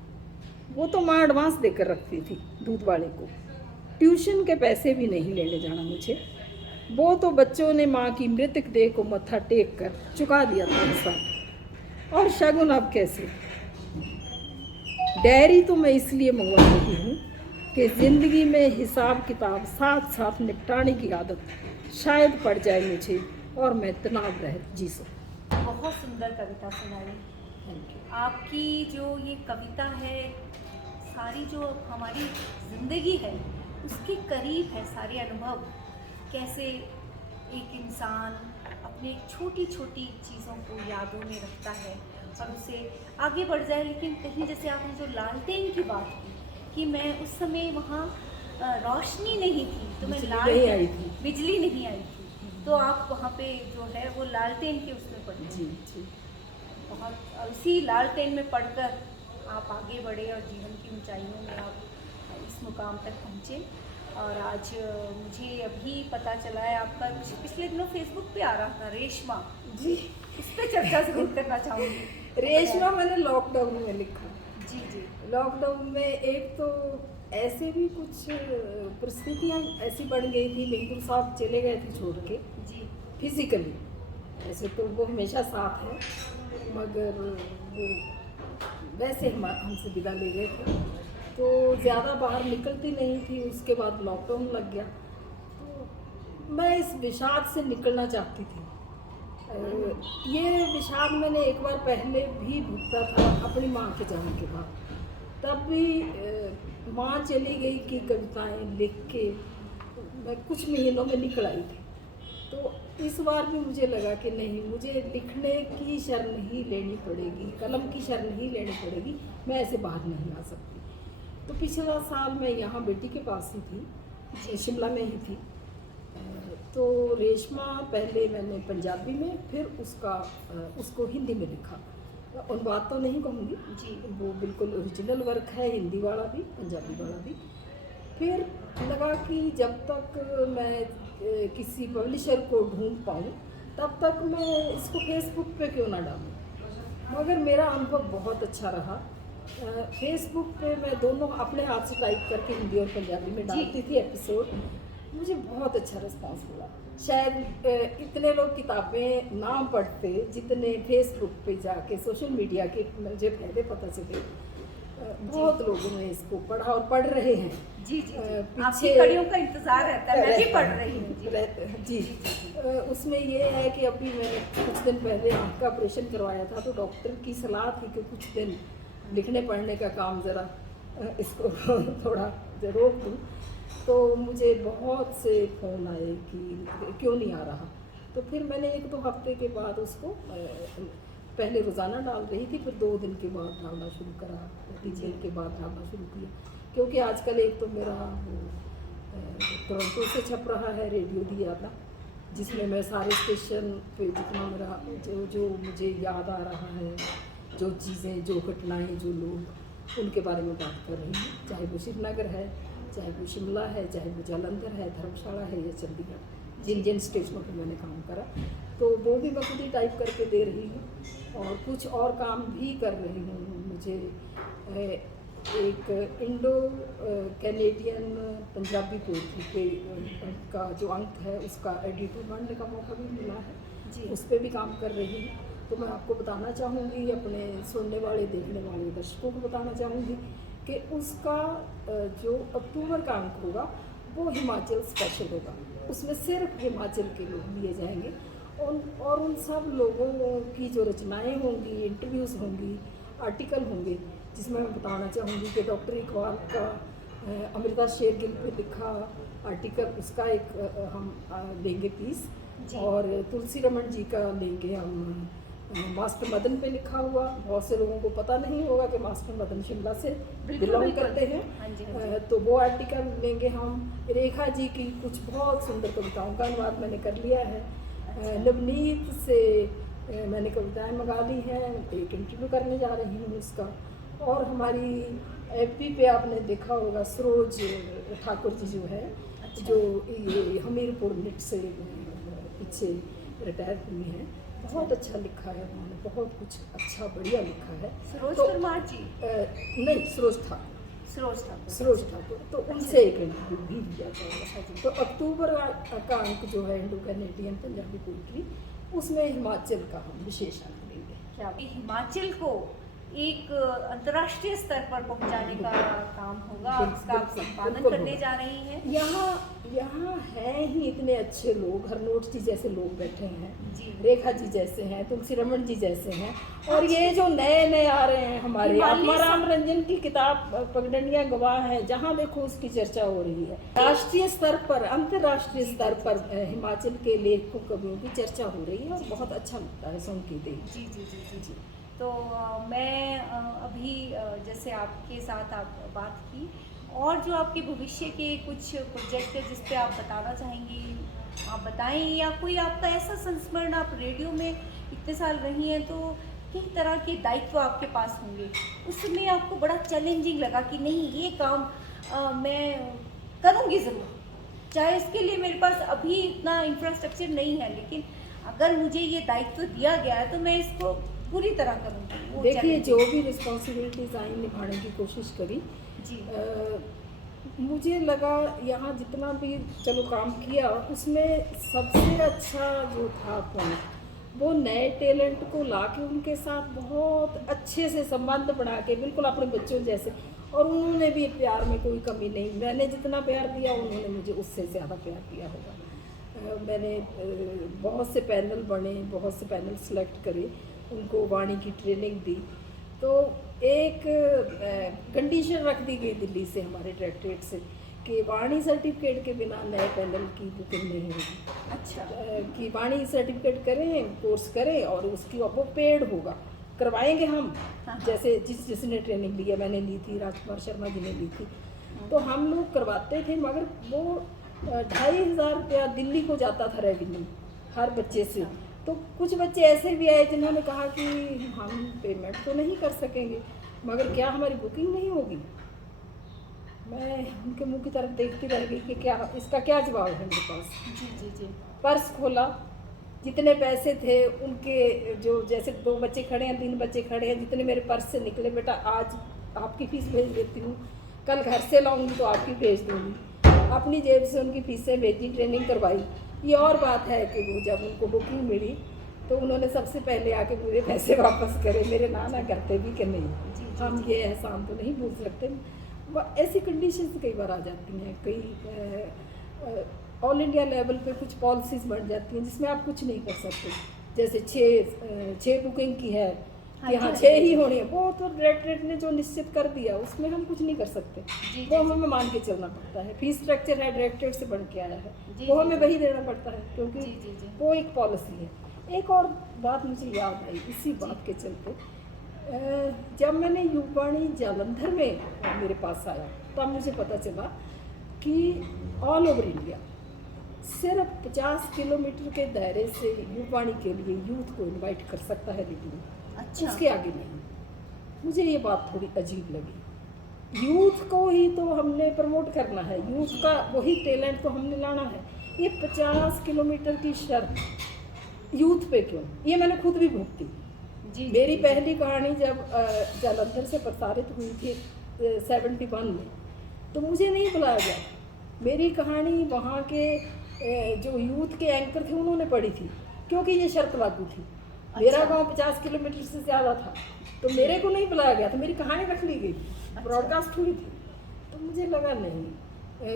वो तो माँ एडवांस देकर रखती थी दूध वाले को। ट्यूशन के पैसे भी नहीं लेने जाना मुझे, वो तो बच्चों ने माँ की मृतक देह को मत्था टेक कर चुका दिया था हिसाब। और शगुन अब कैसे। डायरी तो मैं इसलिए मंगवा रही हूँ कि ज़िंदगी में हिसाब किताब साथ साथ निपटाने की आदत शायद पड़ जाए मुझे, और मैं तनाव रहित जी सकूँ। बहुत सुंदर कविता सुनाई। Thank you. आपकी जो ये कविता है, सारी जो हमारी ज़िंदगी है उसके करीब है सारे अनुभव। कैसे एक इंसान अपने छोटी छोटी चीज़ों को यादों में रखता है और उसे आगे बढ़ जाए। लेकिन कहीं जैसे आपने जो लालटेन की बात की कि मैं उस समय वहाँ रोशनी नहीं थी, तो मैं बिजली नहीं आई थी, तो आप वहाँ पे जो है वो लालटेन के उसमें पढ़े। जी जी। बहुत, और उसी लालटेन में पढ़कर आप आगे बढ़े और जीवन की ऊंचाइयों में आप इस मुकाम तक पहुँचे। और आज मुझे अभी पता चला है आपका कुछ पिछले दिनों फेसबुक पे आ रहा था, रेशमा जी, इस पे चर्चा जरूर करना चाहूँगी। रेशमा मैंने लॉकडाउन में लिखा। जी जी। लॉकडाउन में एक तो ऐसे भी कुछ परिस्थितियाँ ऐसी बन गई थी, मेहबूब साहब चले गए थे छोड़ के जी। फिजिकली। ऐसे तो वो हमेशा साथ है, मगर वो वैसे हमसे विदा ले गए थे, तो ज़्यादा बाहर निकलती नहीं थी। उसके बाद लॉकडाउन लग गया, तो मैं इस विषाद से निकलना चाहती थी। ये विषाद मैंने एक बार पहले भी भुगता था अपनी माँ के जाने के बाद। तब भी माँ चली गई की कविताएं लिख के मैं कुछ महीनों में निकल आई थी। तो इस बार भी मुझे लगा कि नहीं, मुझे लिखने की शर्म ही लेनी पड़ेगी, कलम की शर्म ही लेनी पड़ेगी, मैं ऐसे बाहर नहीं आ सकती। तो पिछला साल मैं यहाँ बेटी के पास ही थी, शिमला में ही थी। तो रेशमा पहले मैंने पंजाबी में, फिर उसको हिंदी में लिखा। उन बात तो नहीं कहूँगी जी, वो बिल्कुल ओरिजिनल वर्क है, हिंदी वाला भी पंजाबी वाला भी। फिर लगा कि जब तक मैं किसी पब्लिशर को ढूंढ पाऊँ, तब तक मैं इसको फेसबुक पे क्यों ना डालूँ। मगर मेरा अनुभव बहुत अच्छा रहा। फेसबुक पे मैं दोनों अपने हाथ से टाइप करके हिंदी और पंजाबी में डालती थी एपिसोड। मुझे बहुत अच्छा रिस्पांस मिला। शायद इतने लोग किताबें ना पढ़ते जितने फेसबुक पे जाके सोशल मीडिया के मुझे फायदे पता चले। बहुत लोगों ने इसको पढ़ा और पढ़ रहे हैं। जी जी, आपकी कड़ियों का इंतजार रहता है, मैं भी पढ़ रही हूँ जी। उसमें ये है कि अभी मैंने कुछ दिन पहले आँख का ऑपरेशन करवाया था, तो डॉक्टर की सलाह थी कि कुछ दिन लिखने पढ़ने का काम ज़रा इसको थोड़ा रोक दूँ। तो मुझे बहुत से फ़ोन आए कि क्यों नहीं आ रहा। तो फिर मैंने 1-2 हफ्ते के बाद उसको पहले रोज़ाना डाल रही थी, फिर 2 दिन के बाद डालना शुरू करा, 3 दिन के बाद डालना शुरू किया। क्योंकि आजकल एक तो मेरा टोरंटो से छप रहा है रेडियो दी यादा, जिसमें मैं सारे स्टेशन पे जितना मेरा जो मुझे याद आ रहा है, जो चीज़ें, जो घटनाएं, जो लोग, उनके बारे में बात कर रही हूँ। चाहे वो श्रीनगर है, चाहे वो शिमला है, चाहे वो जालंधर है, धर्मशाला है या चंडीगढ़, जिन जिन स्टेशनों पर मैंने काम करा, तो वो भी मैं खुद ही टाइप करके दे रही हूँ। और कुछ और काम भी कर रही हूँ। मुझे एक इंडो कैनेडियन पंजाबी पोइट्री के का जो अंक है उसका एडिटर बनने का मौका भी मिला है जी। उस पर भी काम कर रही हूँ। तो मैं आपको बताना चाहूँगी, अपने सुनने वाले देखने वाले दर्शकों को बताना चाहूँगी कि उसका जो अक्टूबर का अंक होगा वो हिमाचल स्पेशल होगा। उसमें सिर्फ हिमाचल के लोग लिए जाएंगे और उन सब लोगों की जो रचनाएं होंगी, इंटरव्यूज़ होंगी, आर्टिकल होंगे, जिसमें मैं बताना चाहूँगी कि डॉक्टर इकबाल का अमृता शेरगिल पे लिखा आर्टिकल, उसका एक हम लेंगे पीस, और तुलसी रमन जी का लेंगे हम मास्टर मदन पे लिखा हुआ। बहुत से लोगों को पता नहीं होगा कि मास्टर मदन शिमला से बिलोंग करते हैं। हाँ जी। तो वो आर्टिकल लेंगे हम। रेखा जी की कुछ बहुत सुंदर कविताओं का अनुवाद मैंने कर लिया है। नवनीत से मैंने कविताएं मंगा ली हैं, एक इंटरव्यू करने जा रही हूँ उसका। और हमारी एफबी पे आपने देखा होगा सरोज ठाकुर जी जो है, जो ये हमीरपुर निट से पीछे रिटायर हुई हैं, बहुत अच्छा लिखा है उन्होंने, बहुत कुछ अच्छा बढ़िया लिखा है। सरोज तो परमार जी नहीं, सरोज ठाकुर, तो उनसे एक इंटरव्यू भी लिया जाएगा। तो अक्टूबर का अंक जो है इंडो कैनेडियन पंजाबी पोइट्री, उसमें हिमाचल का हम विशेष अंक लेंगे। क्या हिमाचल को एक अंतर्राष्ट्रीय स्तर पर पहुंचाने का काम होगा, उसका आप संपादन करने जा रही हैं। यहाँ हैं ही इतने अच्छे लोग, हरनोट जी जैसे लोग बैठे हैं जी, रेखा जी जैसे हैं, तुलसी रमन जी जैसे हैं, और ये जो नए आ रहे हैं हमारे आत्माराम रंजन की किताब पगडंडियां गवाह है, जहाँ देखो उसकी चर्चा हो रही है। राष्ट्रीय स्तर पर, अंतर्राष्ट्रीय स्तर पर हिमाचल के लेखकों कवियों की चर्चा हो रही है, और बहुत अच्छा लगता है सुन के देख। जी जी जी जी जी। तो मैं अभी जैसे आपके साथ आप बात की, और जो आपके भविष्य के कुछ प्रोजेक्ट है जिस पे आप बताना चाहेंगी, आप बताएं, या कोई आपका ऐसा संस्मरण, आप रेडियो में इतने साल रही हैं तो किस तरह के दायित्व आपके पास होंगे, उसमें आपको बड़ा चैलेंजिंग लगा कि नहीं ये काम मैं करूँगी ज़रूर, चाहे इसके लिए मेरे पास अभी इतना इंफ्रास्ट्रक्चर नहीं है, लेकिन अगर मुझे ये दायित्व दिया गया है तो मैं इसको पूरी तरह करूँगी। देखिए, जो भी रिस्पॉन्सिबिलिटीज़ आई निभाने की कोशिश करी जी। मुझे लगा यहाँ जितना भी चलो काम किया, उसमें सबसे अच्छा जो था पॉइंट, वो नए टैलेंट को ला के उनके साथ बहुत अच्छे से संबंध बना के, बिल्कुल अपने बच्चों जैसे, और उन्होंने भी प्यार में कोई कमी नहीं, मैंने जितना प्यार दिया उन्होंने मुझे उससे ज़्यादा प्यार दिया होगा। मैंने बहुत से पैनल बने, बहुत से पैनल सेलेक्ट करे, उनको वाणी की ट्रेनिंग दी। तो एक कंडीशन रख दी गई दिल्ली से, हमारे डायरेक्टरेट से, कि वाणी सर्टिफिकेट के बिना नए पैनल की बुकिंग नहीं होगी। अच्छा। कि वाणी सर्टिफिकेट करें, कोर्स करें, और उसकी वो पेड होगा, करवाएंगे हम। हाँ। जैसे जिसने ट्रेनिंग ली है, मैंने ली थी, राजकुमार शर्मा जी ने ली थी, तो हम लोग करवाते थे, मगर वो 2500 रुपया दिल्ली को जाता था रेवेन्यू हर बच्चे से। तो कुछ बच्चे ऐसे भी आए जिन्होंने कहा कि हम पेमेंट तो नहीं कर सकेंगे, मगर क्या हमारी बुकिंग नहीं होगी। मैं उनके मुंह की तरफ देखती रह गई कि क्या इसका क्या जवाब है मेरे पास। जी जी जी। पर्स खोला, जितने पैसे थे उनके, जो जैसे 2 बच्चे खड़े हैं 3 बच्चे खड़े हैं, जितने मेरे पर्स से निकले, बेटा आज आपकी फ़ीस भेज देती हूँ, कल घर से लाऊंगी तो आपकी भेज दूँगी। अपनी जेब से उनकी फ़ीसें भेजी, ट्रेनिंग करवाई। ये और बात है कि वो जब उनको बुकिंग मिली तो उन्होंने सबसे पहले आके मुझे पैसे वापस करे। मेरे नाना करते भी कि नहीं, हम ये एहसान तो नहीं भूल सकते। ऐसी कंडीशंस कई बार आ जाती हैं, कई ऑल इंडिया लेवल पे कुछ पॉलिसीज़ बन जाती हैं जिसमें आप कुछ नहीं कर सकते। जैसे 6 बुकिंग की है कि हाँ 6 ही होनी है, वो तो डायरेक्टरेट ने जो निश्चित कर दिया उसमें हम कुछ नहीं कर सकते। वो हमें मान के चलना पड़ता है। फीस स्ट्रक्चर है डायरेक्टरेट से बन के आया है, वो हमें वही देना पड़ता है क्योंकि वो एक पॉलिसी है। एक और बात मुझे याद आई इसी बात के चलते, जब मैंने युवाणी जालंधर में मेरे पास आया तब मुझे पता चला कि ऑल ओवर इंडिया सिर्फ 50 किलोमीटर के दायरे से युवाणी के लिए यूथ को इनवाइट कर सकता है रेडियो, अच्छा। उसके आगे नहीं। मुझे ये बात थोड़ी अजीब लगी। यूथ को ही तो हमने प्रमोट करना है, यूथ का वही टैलेंट तो हमने लाना है। ये 50 किलोमीटर की शर्त यूथ पे क्यों? ये मैंने खुद भी भुगती। मेरी पहली कहानी जब जालंधर से प्रसारित हुई थी 71 में, तो मुझे नहीं बुलाया गया। मेरी कहानी वहाँ के जो यूथ के एंकर थे उन्होंने पढ़ी थी क्योंकि ये शर्त लागू थी। अच्छा। मेरा गांव 50 किलोमीटर से ज़्यादा था तो मेरे को नहीं बुलाया गया, तो मेरी कहानी रख ली गई। अच्छा। ब्रॉडकास्ट हुई थी तो मुझे लगा नहीं,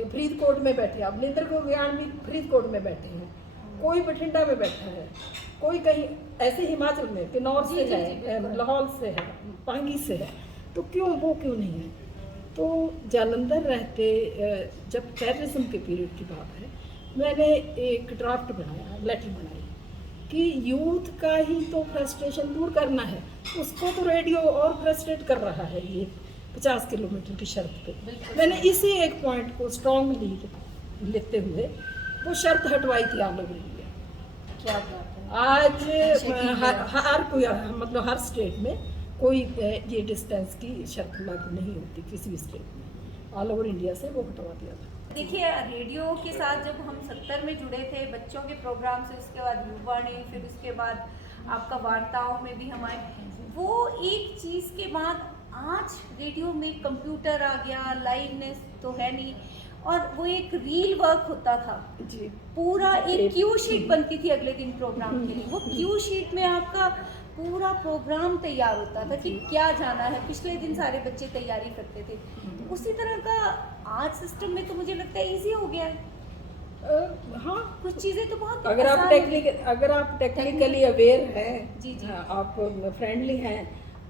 फरीदकोट में बैठे, अब निंदर को ज्ञान भी फरीदकोट में बैठे हैं, कोई बठिंडा में बैठा है, कोई कहीं ऐसे हिमाचल में किन्नौर से है, लाहौल से है, पांगी से है, तो वो क्यों नहीं है? तो जालंधर रहते जब टेररिज्म के पीरियड की बात है, मैंने एक ड्राफ्ट बनाया, लेटर बनाई कि यूथ का ही तो फ्रस्ट्रेशन दूर करना है, उसको तो रेडियो और फ्रस्ट्रेट कर रहा है ये 50 किलोमीटर की शर्त पे। मैंने इसी एक पॉइंट को स्ट्रांगली लेते हुए वो शर्त हटवाई थी ऑल ओवर इंडिया। क्या बात है। आज हर कोई, मतलब हर स्टेट में कोई ये डिस्टेंस की शर्त लागू नहीं होती किसी भी स्टेट में, ऑल ओवर इंडिया से वो हटवा दिया था। देखिए, रेडियो के साथ जब हम 70 में जुड़े थे बच्चों के प्रोग्राम से, उसके बाद युवाणी, फिर उसके बाद आपका वार्ताओं में भी हम आए, वो एक चीज़ के बाद आज रेडियो में कंप्यूटर आ गया, लाइवनेस तो है नहीं, और वो एक रील वर्क होता था जी, पूरा एक क्यू शीट बनती थी अगले दिन प्रोग्राम के लिए। वो क्यू शीट में आपका पूरा प्रोग्राम तैयार होता था कि क्या जाना है, पिछले दिन सारे बच्चे तैयारी करते थे। उसी तरह का आज सिस्टम में तो मुझे लगता है इजी हो गया है। हाँ, कुछ चीज़ें तो बहुत अगर आप टेक्निकली अवेयर हैं, जी जी, आप फ्रेंडली हैं,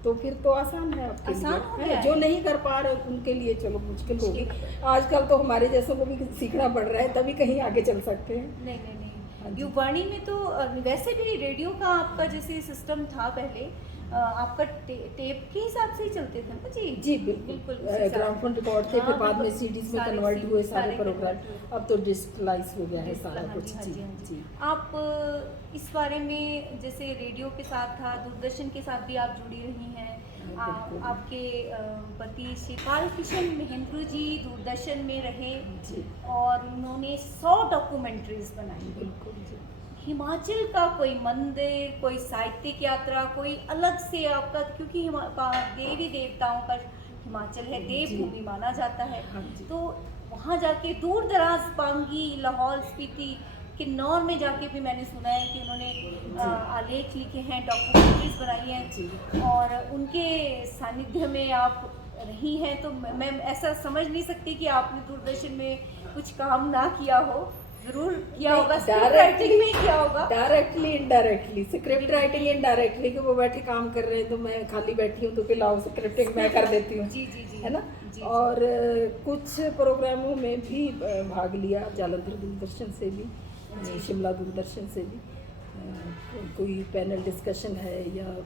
तो फिर तो आसान है आपके आसान हो लिए। गया जो है। नहीं कर पा रहे उनके लिए चलो मुश्किल होगी। आजकल तो हमारे जैसों को भी सीखना पड़ रहा है, तभी कहीं आगे चल सकते हैं। नहीं नहीं नहीं, युवाणी में तो वैसे भी रेडियो का आपका जैसे सिस्टम था पहले, आपका टेप के हिसाब से ही चलते थे ना? जी जी बिल्कुल, ग्रामोफोन रिकॉर्ड थे, फिर बाद में सीडीज में कन्वर्ट हुए सारे प्रोग्राम, अब तो डिजिटलाइज हो गया है सारा कुछ। जी, आप इस बारे में, जैसे रेडियो के साथ था, दूरदर्शन के साथ भी आप जुड़ी रही हैं। आपके पति शिपाल किशन महेंद्र जी दूरदर्शन में रहे जी, और उन्होंने 100 डॉक्यूमेंट्रीज बनाई। बिल्कुल जी। हिमाचल का कोई मंदिर, कोई साहित्यिक यात्रा, कोई अलग से आपका, क्योंकि देवी देवताओं का हिमाचल है, देवभूमि माना जाता है, तो वहाँ जाके दूर दराज पांगी, लाहौल स्पीति, किन्नौर में जाके भी मैंने सुना है कि उन्होंने आलेख लिखे हैं, डॉक्यूमेंट्रीज बनाई हैं, और उनके सानिध्य में आप रही हैं। तो मैं ऐसा समझ नहीं सकती कि आपने दूरदर्शन में कुछ काम ना किया हो, जरूर किया होगा, स्क्रिप्ट राइटिंग में किया होगा, directly indirectly, script writing indirectly, कि वो बैठे काम कर रहे हैं तो मैं खाली बैठी हूँ तो फिर लाओ स्क्रिप्टिंग मैं कर देती हूँ। जी जी जी, है ना? और कुछ प्रोग्रामों में भी भाग लिया, जालंधर दूरदर्शन से भी, शिमला दूरदर्शन से भी। कोई पैनल डिस्कशन है या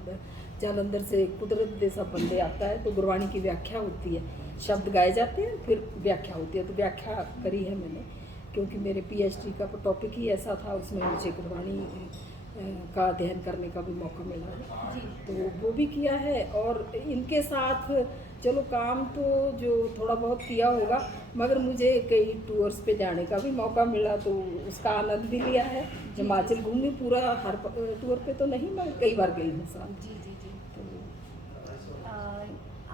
जालंधर से कुदरत जैसा बंदे आता है तो गुरबाणी की व्याख्या होती है, शब्द गाए जाते हैं फिर व्याख्या होती है, तो व्याख्या करी है मैंने, क्योंकि मेरे पीएचडी का टॉपिक ही ऐसा था, उसमें मुझे गुरबाणी का अध्ययन करने का भी मौका मिला है, तो वो भी किया है। और इनके साथ चलो काम तो जो थोड़ा बहुत किया होगा, मगर मुझे कई टूर्स पे जाने का भी मौका मिला तो उसका आनंद भी लिया है। हिमाचल घूमी पूरा, हर टूर पे तो नहीं, मैं कई बार गई हूँ साथ। जी जी जी। तो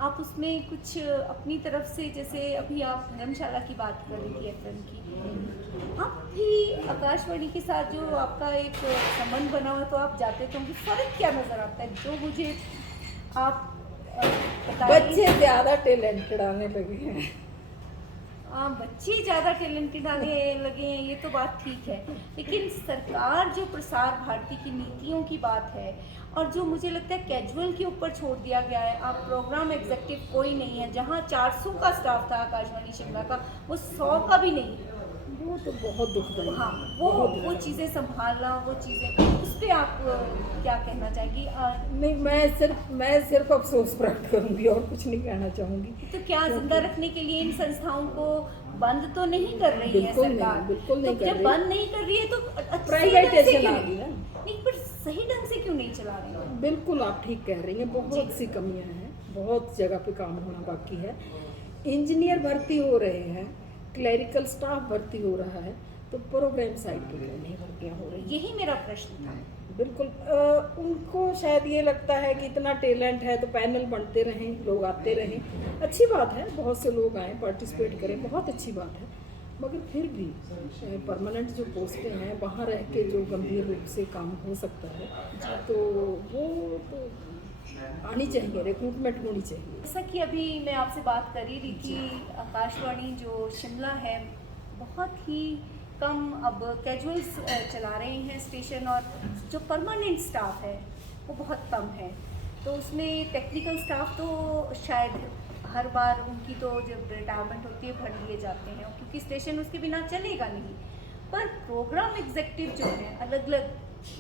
आप उसमें कुछ अपनी तरफ से, जैसे अभी आप धर्मशाला की बात कर रही थी एफएम की, आप भी आकाशवाणी के साथ जो आपका एक संबंध बना हुआ, तो आप जाते तो होंगे, फर्क क्या नज़र आता है जो मुझे आप बताइए। बच्चे ज़्यादा टैलेंटेड आने लगे हैं। बच्चे ज़्यादा टैलेंटेड आने लगे हैं, ये तो बात ठीक है, लेकिन सरकार जो प्रसार भारती की नीतियों की बात है, और जो मुझे लगता है कैजुअल के ऊपर छोड़ दिया गया है। आप प्रोग्राम एग्जीक्यूटिव कोई नहीं है, जहाँ 400 का स्टाफ था आकाशवाणी शिमला का, वो 100 का भी नहीं है। वो तो बहुत दुखदाई। हाँ, वो चीज़ें संभालना, वो चीज़ें, उस पर आप क्या कहना चाहेंगी? नहीं, मैं सिर्फ अफसोस प्रकट करूंगी और कुछ नहीं कहना चाहूंगी। तो क्या जिंदा रखने के लिए इन संस्थाओं को बंद तो नहीं कर रही है सरकार? बिल्कुल नहीं तो कर जब रही। बंद नहीं कर रही है तो प्राइवेटाइजेशन आ गई ना। नहीं, पर सही ढंग से क्यों नहीं चला रही है? बिल्कुल आप ठीक कह रही हैं, बहुत सी कमियां हैं, बहुत जगह पे काम होना बाकी है। इंजीनियर भर्ती हो रहे हैं, क्लरिकल स्टाफ भर्ती हो रहा है, तो प्रोग्राम साइड पे क्यों नहीं भर्तियाँ हो रही? यही मेरा प्रश्न था। बिल्कुल उनको शायद ये लगता है कि इतना टैलेंट है तो पैनल बनते रहें, लोग आते रहें। अच्छी बात है, बहुत से लोग आएँ, पार्टिसिपेट करें, बहुत अच्छी बात है, मगर फिर भी परमानेंट जो पोस्टें हैं वहाँ रह के जो गंभीर रूप से काम हो सकता है, तो वो तो आनी चाहिए, रिक्रूटमेंट होनी चाहिए। जैसा कि अभी मैं आपसे बात कर ही रही थी, आकाशवाणी जो शिमला है बहुत ही कम अब कैजुअल्स चला रहे हैं स्टेशन, और जो परमानेंट स्टाफ है वो बहुत कम है। तो उसमें टेक्निकल स्टाफ तो शायद हर बार उनकी तो जब रिटायरमेंट होती है भर लिए जाते हैं, क्योंकि स्टेशन उसके बिना चलेगा नहीं। पर प्रोग्राम एग्जीक्यूटिव जो है अलग अलग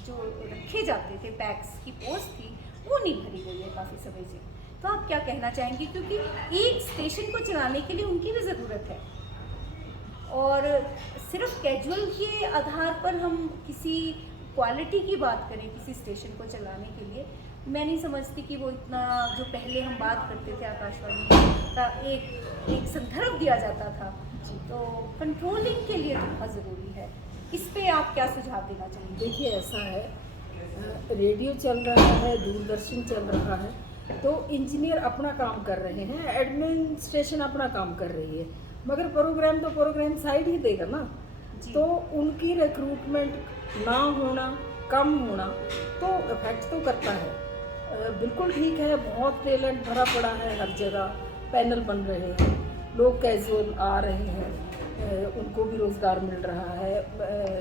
जो रखे जाते थे, पैक्स की पोस्ट थी, वो नहीं भरी गई है काफ़ी समय से। तो आप क्या कहना चाहेंगे? क्योंकि एक स्टेशन को चलाने के लिए उनकी भी ज़रूरत है, और सिर्फ कैजुअल के आधार पर हम किसी क्वालिटी की बात करें किसी स्टेशन को चलाने के लिए, मैं नहीं समझती कि वो इतना, जो पहले हम बात करते थे आकाशवाणी का एक संदर्भ दिया जाता था, तो कंट्रोलिंग के लिए बहुत ज़रूरी है। इस पे आप क्या सुझाव देना चाहेंगे? देखिए ऐसा है, रेडियो चल रहा है, दूरदर्शन चल रहा है, तो इंजीनियर अपना काम कर रहे हैं, एडमिनिस्ट्रेशन अपना काम कर रही है, मगर प्रोग्राम तो प्रोग्राम साइड ही देगा ना। तो उनकी रिक्रूटमेंट ना होना, कम होना तो इफेक्ट तो करता है। बिल्कुल ठीक है, बहुत टैलेंट भरा पड़ा है हर जगह, पैनल बन रहे हैं, लोग कैजुअल आ रहे हैं, उनको भी रोज़गार मिल रहा है,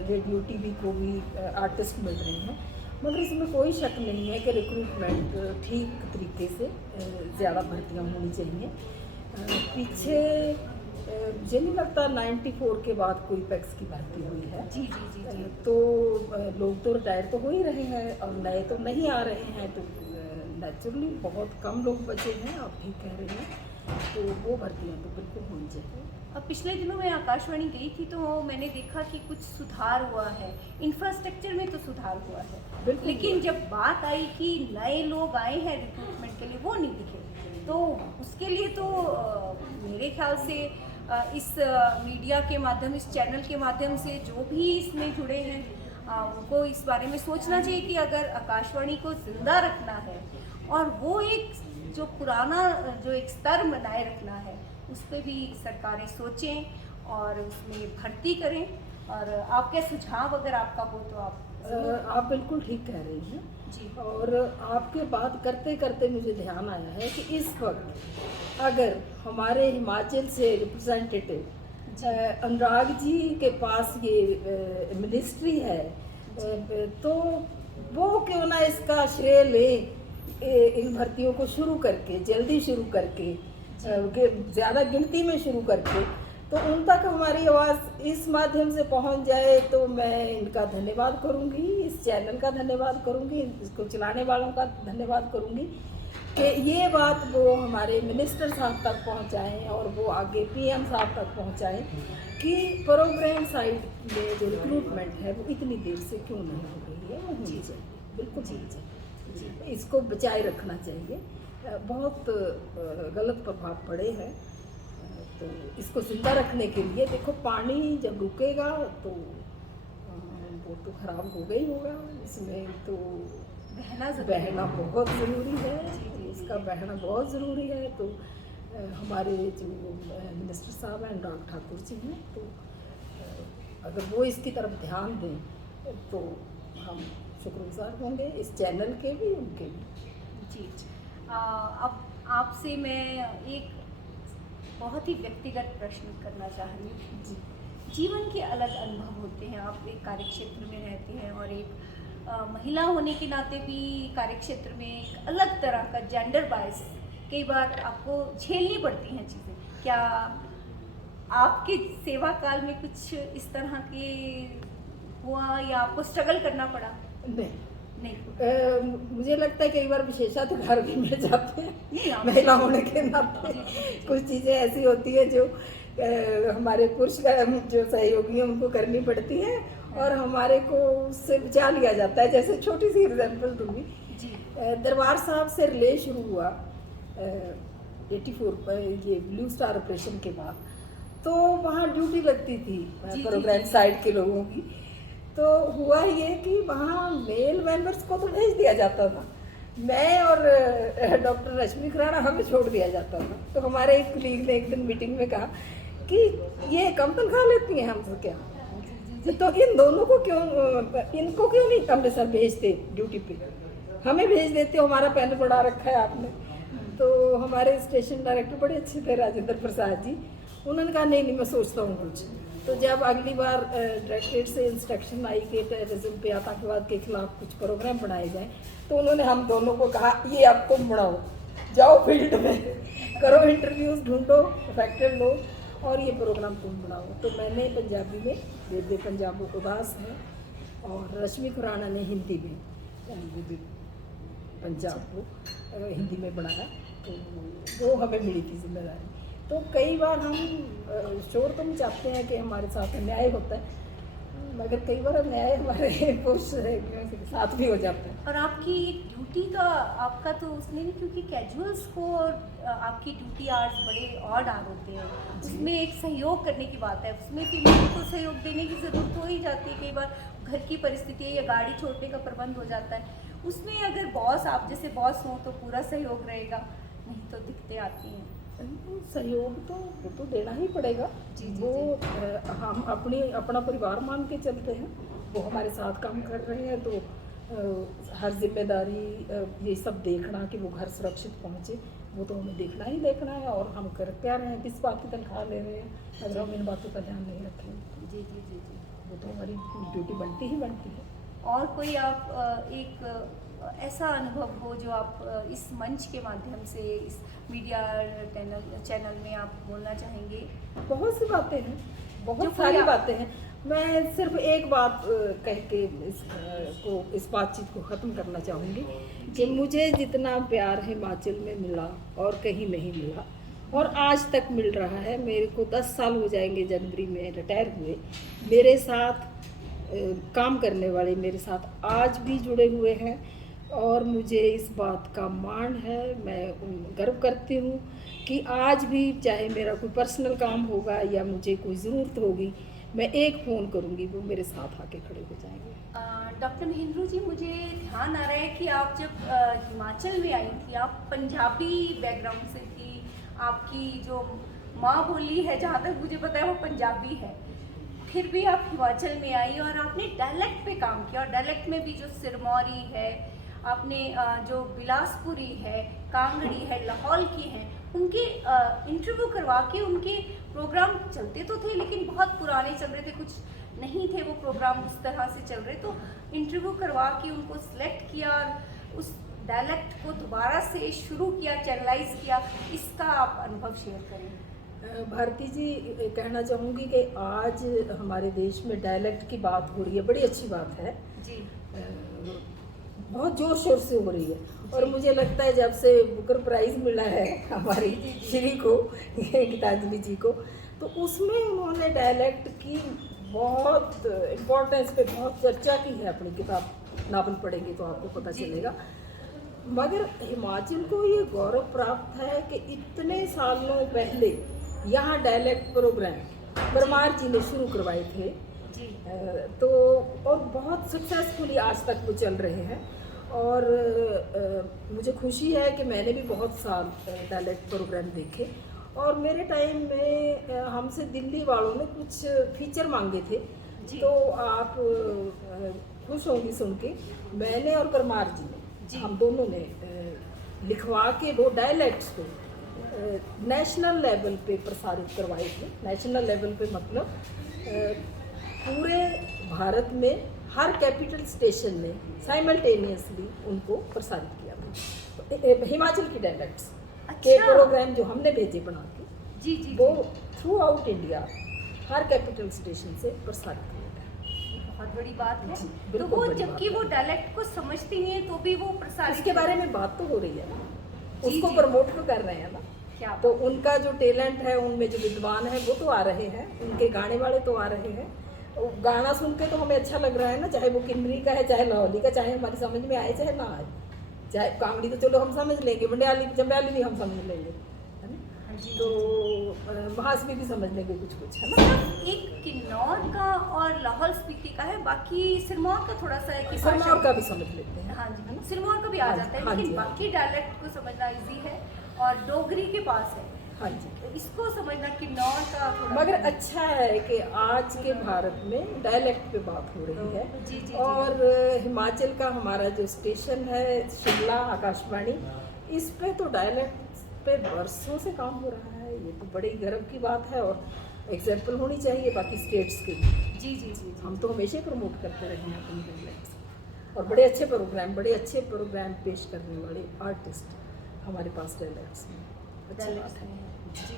रेडियो टीवी को भी आर्टिस्ट मिल रहे हैं, मगर इसमें कोई शक नहीं है कि रिक्रूटमेंट ठीक तरीके से ज़्यादा भर्तियाँ होनी चाहिए। पीछे मुझे नहीं लगता 94 के बाद कोई पैक्स की भर्ती हुई है। जी जी जी जी। तो लोग तो रिटायर तो हो ही रहे हैं और नए तो नहीं आ रहे हैं, तो नेचुरली बहुत कम लोग बचे हैं, आप ठीक कह रहे हैं, तो वो भर्तियाँ तो बिल्कुल होनी चाहिए। अब पिछले दिनों मैं आकाशवाणी गई थी तो मैंने देखा कि कुछ सुधार हुआ है, इंफ्रास्ट्रक्चर में तो सुधार हुआ है, लेकिन जब बात आई कि नए लोग आए हैं रिक्रूटमेंट के लिए, वो नहीं दिखे। तो उसके लिए तो मेरे ख्याल से इस मीडिया के माध्यम, इस चैनल के माध्यम से जो भी इसमें जुड़े हैं, उनको इस बारे में सोचना चाहिए कि अगर आकाशवाणी को ज़िंदा रखना है और वो एक जो पुराना जो एक स्तर बनाए रखना है, उस पर भी सरकारें सोचें और उसमें भर्ती करें। और आपके सुझाव अगर आपका हो तो आप बिल्कुल ठीक कह रही हैं जी। और आपके बात करते करते मुझे ध्यान आया है कि इस वक्त अगर हमारे हिमाचल से रिप्रेजेंटेटिव अनुराग जी के पास ये मिनिस्ट्री है, तो वो क्यों ना इसका श्रेय लें, इन भर्तियों को शुरू करके, जल्दी शुरू करके, ज़्यादा गिनती में शुरू करके, तो उन तक हमारी आवाज़ इस माध्यम से पहुंच जाए, तो मैं इनका धन्यवाद करूंगी, इस चैनल का धन्यवाद करूंगी, इसको चलाने वालों का धन्यवाद करूंगी कि ये बात वो हमारे मिनिस्टर साहब तक पहुंचाएं और वो आगे पीएम साहब तक पहुंचाएं कि प्रोग्राम साइड में जो रिक्रूटमेंट है वो इतनी देर से क्यों नहीं हो रही है, वो होनी चाहिए, बिल्कुल होनी चाहिए, इसको बचाए रखना चाहिए। बहुत गलत प्रभाव पड़े हैं। तो इसको जिंदा रखने के लिए देखो, पानी जब रुकेगा तो वो तो खराब होगा ही होगा, इसमें तो बहना बहुत ज़रूरी है। इसका बहना बहुत ज़रूरी है। तो हमारे जो मिनिस्टर साहब हैं अनुराग ठाकुर जी हैं, तो अगर वो इसकी तरफ ध्यान दें तो हम शुक्रगुजार होंगे, इस चैनल के भी, उनके भी। जी। अब आपसे मैं एक बहुत ही व्यक्तिगत प्रश्न करना चाह रही हूँ। जी। जीवन के अलग अनुभव होते हैं, आप एक कार्यक्षेत्र में रहते हैं और एक महिला होने के नाते भी कार्यक्षेत्र में एक अलग तरह का जेंडर बायस कई बार आपको झेलनी पड़ती हैं चीज़ें। क्या आपके सेवा काल में कुछ इस तरह के हुआ या आपको स्ट्रगल करना पड़ा? नहीं। मुझे लगता है कई बार विशेषाधिकार भी मिल जाते हैं महिला होने के नाते। कुछ चीज़ें ऐसी होती है जो हमारे पुरुष जो सहयोगी हैं उनको करनी पड़ती हैं और हमारे को उससे बचा लिया जाता है। जैसे छोटी सी एग्जाम्पल दूंगी, दरबार साहब से रिले शुरू हुआ 84 पर, ये ब्लू स्टार ऑपरेशन के बाद, तो वहाँ ड्यूटी लगती थी प्रोग्राम साइड के लोगों की। तो हुआ ये कि वहाँ मेल मेंबर्स को तो भेज दिया जाता था, मैं और डॉक्टर रश्मि खुराना हमें छोड़ दिया जाता था। तो हमारे एक कलीग ने एक दिन मीटिंग में कहा कि ये कम तनख्वाह लेती हैं हमसे क्या, तो इन दोनों को क्यों, इनको क्यों नहीं अमृतसर भेजते ड्यूटी पे, हमें भेज देते हो, हमारा पैनल बढ़ा रखा है आपने। तो हमारे स्टेशन डायरेक्टर बड़े अच्छे थे, राजेंद्र प्रसाद जी, उन्होंने कहा नहीं मैं सोचता हूँ कुछ। तो जब अगली बार डायरेक्टरेट से इंस्ट्रक्शन आई कि टेररिज्म पे, आतंकवाद के खिलाफ कुछ प्रोग्राम बनाए जाएं, तो उन्होंने हम दोनों को कहा ये अब तुम बनाओ, जाओ फील्ड में करो, इंटरव्यूज ढूंढो अफेक्टेड लोग और ये प्रोग्राम तुम बनाओ। तो मैंने पंजाबी में बेबे पंजाबो उदास है और रश्मि खुराना ने हिंदी में बेबे पंजाब को हिंदी में बनाया। तो वो हमें मिली थी जिम्मेदारी। तो कई बार हम शोर तो चाहते हैं कि हमारे साथ अन्याय होता है, मगर कई बार अन्याय हमारे पुरुष के साथ भी हो जाता है। और आपकी ड्यूटी का आपका तो उसमें नहीं, क्योंकि कैजुअल्स को आपकी ड्यूटी आवर्स बड़े ऑड आवर होते हैं, उसमें एक सहयोग करने की बात है, उसमें फीमेल को सहयोग देने की ज़रूरत हो ही जाती है। कई बार घर की परिस्थिति या गाड़ी छोड़ने का प्रबंध हो जाता है, उसमें अगर बॉस, आप जैसे बॉस हो तो पूरा सहयोग रहेगा, नहीं तो दिक्कतें आती हैं। सहयोग तो वो तो देना ही पड़ेगा। वो हम अपना परिवार मान के चलते हैं, वो हमारे साथ काम कर रहे हैं, तो हर जिम्मेदारी ये सब देखना कि वो घर सुरक्षित पहुँचे, वो तो हमें देखना ही देखना है। और हम कर क्या रहे हैं, किस बात की तनख्वाह ले रहे हैं, अगर हम इन बातों का ध्यान नहीं रखें जी, वो तो हमारी ड्यूटी बनती ही बनती है। और कोई आप एक ऐसा अनुभव हो जो आप इस मंच के माध्यम से, इस मीडिया चैनल में आप बोलना चाहेंगे? बहुत सी बातें हैं, बहुत सारी बातें हैं। मैं सिर्फ एक बात कह के इस बातचीत को ख़त्म करना चाहूँगी कि मुझे जितना प्यार हिमाचल में मिला और कहीं नहीं मिला, और आज तक मिल रहा है। मेरे को 10 साल हो जाएंगे जनवरी में रिटायर हुए। मेरे साथ काम करने वाले मेरे साथ आज भी जुड़े हुए हैं और मुझे इस बात का मान है, मैं गर्व करती हूँ कि आज भी चाहे मेरा कोई पर्सनल काम होगा या मुझे कोई ज़रूरत होगी, मैं एक फ़ोन करूँगी, वो मेरे साथ आके खड़े हो जाएंगे। डॉक्टर महेंद्र जी, मुझे ध्यान आ रहा है कि आप जब हिमाचल में आई थी, आप पंजाबी बैकग्राउंड से थी, आपकी जो माँ बोली है जहाँ तक मुझे पता है वो पंजाबी है, फिर भी आप हिमाचल में आई और आपने डायलेक्ट पे काम किया। और डायलेक्ट में भी जो सिरमौरी है, आपने जो बिलासपुरी है, कांगड़ी है, लाहौल की हैं, उनके इंटरव्यू करवा के उनके प्रोग्राम चलते तो थे लेकिन बहुत पुराने चल रहे थे, कुछ नहीं थे वो प्रोग्राम उस तरह से चल रहे, तो इंटरव्यू करवा के उनको सिलेक्ट किया और उस डायलेक्ट को दोबारा से शुरू किया, चैनलाइज किया, इसका आप अनुभव शेयर करें। भारती जी, कहना चाहूँगी कि आज हमारे देश में डायलेक्ट की बात हो रही है, बड़ी अच्छी बात है जी। बहुत जोर शोर से हो रही है। और मुझे लगता है जब से बुकर प्राइज़ मिला है हमारी श्री को, गीतांजलि जी को, तो उसमें उन्होंने डायलेक्ट की बहुत इम्पोर्टेंस पे बहुत चर्चा की है। अपनी किताब नावल पढ़ेंगे तो आपको पता चलेगा। मगर हिमाचल को ये गौरव प्राप्त है कि इतने सालों पहले यहाँ डायलेक्ट प्रोग्राम परमार जी ने शुरू करवाए थे। जी। तो और बहुत सक्सेसफुली आज तक वो चल रहे हैं। और मुझे खुशी है कि मैंने भी बहुत साल डायलेक्ट प्रोग्राम देखे। और मेरे टाइम में हमसे दिल्ली वालों ने कुछ फीचर मांगे थे। तो आप खुश होंगी सुन के, मैंने और परमार जी ने, हम दोनों ने लिखवा के वो डायलेक्ट्स को नेशनल लेवल पे प्रसारित करवाए थे। नेशनल लेवल पे मतलब पूरे भारत में हर कैपिटल स्टेशन ने साइमल्टेनियसली उनको प्रसारित किया था। हिमाचल की डायलेक्ट्स के प्रोग्राम जो हमने भेजे बना के, जी, वो थ्रू आउट इंडिया हर कैपिटल स्टेशन से प्रसारित किया था। बहुत बड़ी बात है। जी, तो वो जबकि वो डायलेक्ट को समझती नहीं है तो भी वो प्रसारित, इसके बारे में बात तो हो रही है ना, जी, उसको प्रमोट तो कर रहे हैं ना। क्या तो उनका जो टैलेंट है, उनमें जो विद्वान है वो तो आ रहे हैं, उनके गाने वाले तो आ रहे हैं। गाना सुन के तो हमें अच्छा लग रहा है ना, चाहे वो किन्नरी का है, चाहे लाहौली का, चाहे हमारी समझ में आए चाहे ना आए। चाहे कांगड़ी तो चलो हम समझ लेंगे, जंडियाली भी हम समझ लेंगे, है ना। तो महासवी भी समझ लेंगे कुछ है ना। एक किन्नौर का और लाहौल स्पीति का है, बाकी सिरमौर का थोड़ा सा है कि सिरमौर का भी समझ लेते हैं। हाँ जी, सिरमौर का भी आ जाता है, लेकिन बाकी डायलेक्ट को समझना इजी है। और डोगरी के पास है, हाँ जी, इसको समझना किन्नौर का थोड़ा। मगर अच्छा है कि आज के भारत में डायलेक्ट पे बात हो रही है। जी। और हिमाचल का हमारा जो स्टेशन है शिमला आकाशवाणी, इस पे तो डायलेक्ट पे वर्षों से काम हो रहा है। ये तो बड़ी गर्व की बात है और एग्जाम्पल होनी चाहिए बाकी स्टेट्स के लिए। जी। हम तो हमेशा प्रमोट करते रहे हैं अपने डायलेक्ट्स और बड़े अच्छे प्रोग्राम पेश करने वाले आर्टिस्ट हमारे पास डायलेक्ट्स में अच्छी बात है। जी।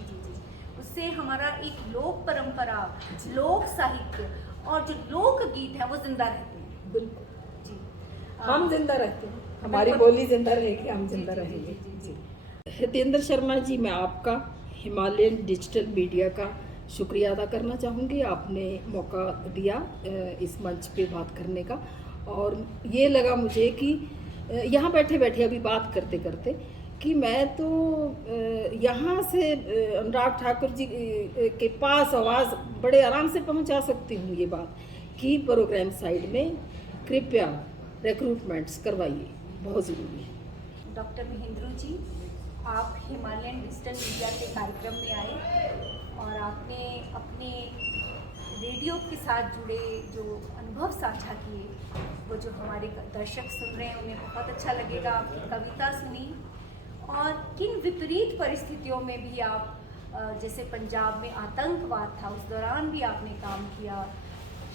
उससे हमारा एक लोक परंपरा, लोक साहित्य और जो लोक गीत है वो जिंदा रहते हैं। बिल्कुल जी। हम जिंदा रहते हैं, हमारी बोली जिंदा रहेगी, हम जिंदा रहेंगे। जी। हितेंद्र शर्मा जी, मैं आपका हिमालयन डिजिटल मीडिया का शुक्रिया अदा करना चाहूँगी। आपने मौका दिया इस मंच पे बात करने का। और ये लगा मुझे कि यहाँ बैठे बैठे अभी बात करते करते कि मैं तो यहाँ से अनुराग ठाकुर जी के पास आवाज़ बड़े आराम से पहुँचा सकती हूँ। ये बात कि प्रोग्राम साइड में कृपया रिक्रूटमेंट्स करवाइए, बहुत ज़रूरी है। डॉक्टर महेंद्रू जी, आप हिमालयन डिजिटल मीडिया के कार्यक्रम में आए और आपने अपने रेडियो के साथ जुड़े जो अनुभव साझा किए, वो जो हमारे दर्शक सुन रहे हैं उन्हें बहुत अच्छा लगेगा। आपकी कविता सुनी और किन विपरीत परिस्थितियों में भी आप, जैसे पंजाब में आतंकवाद था उस दौरान भी आपने काम किया,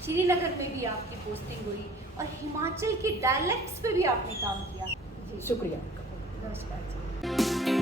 श्रीनगर में भी आपकी पोस्टिंग हुई और हिमाचल के डायलेक्ट्स पे भी आपने काम किया। शुक्रिया। नमस्कार जी।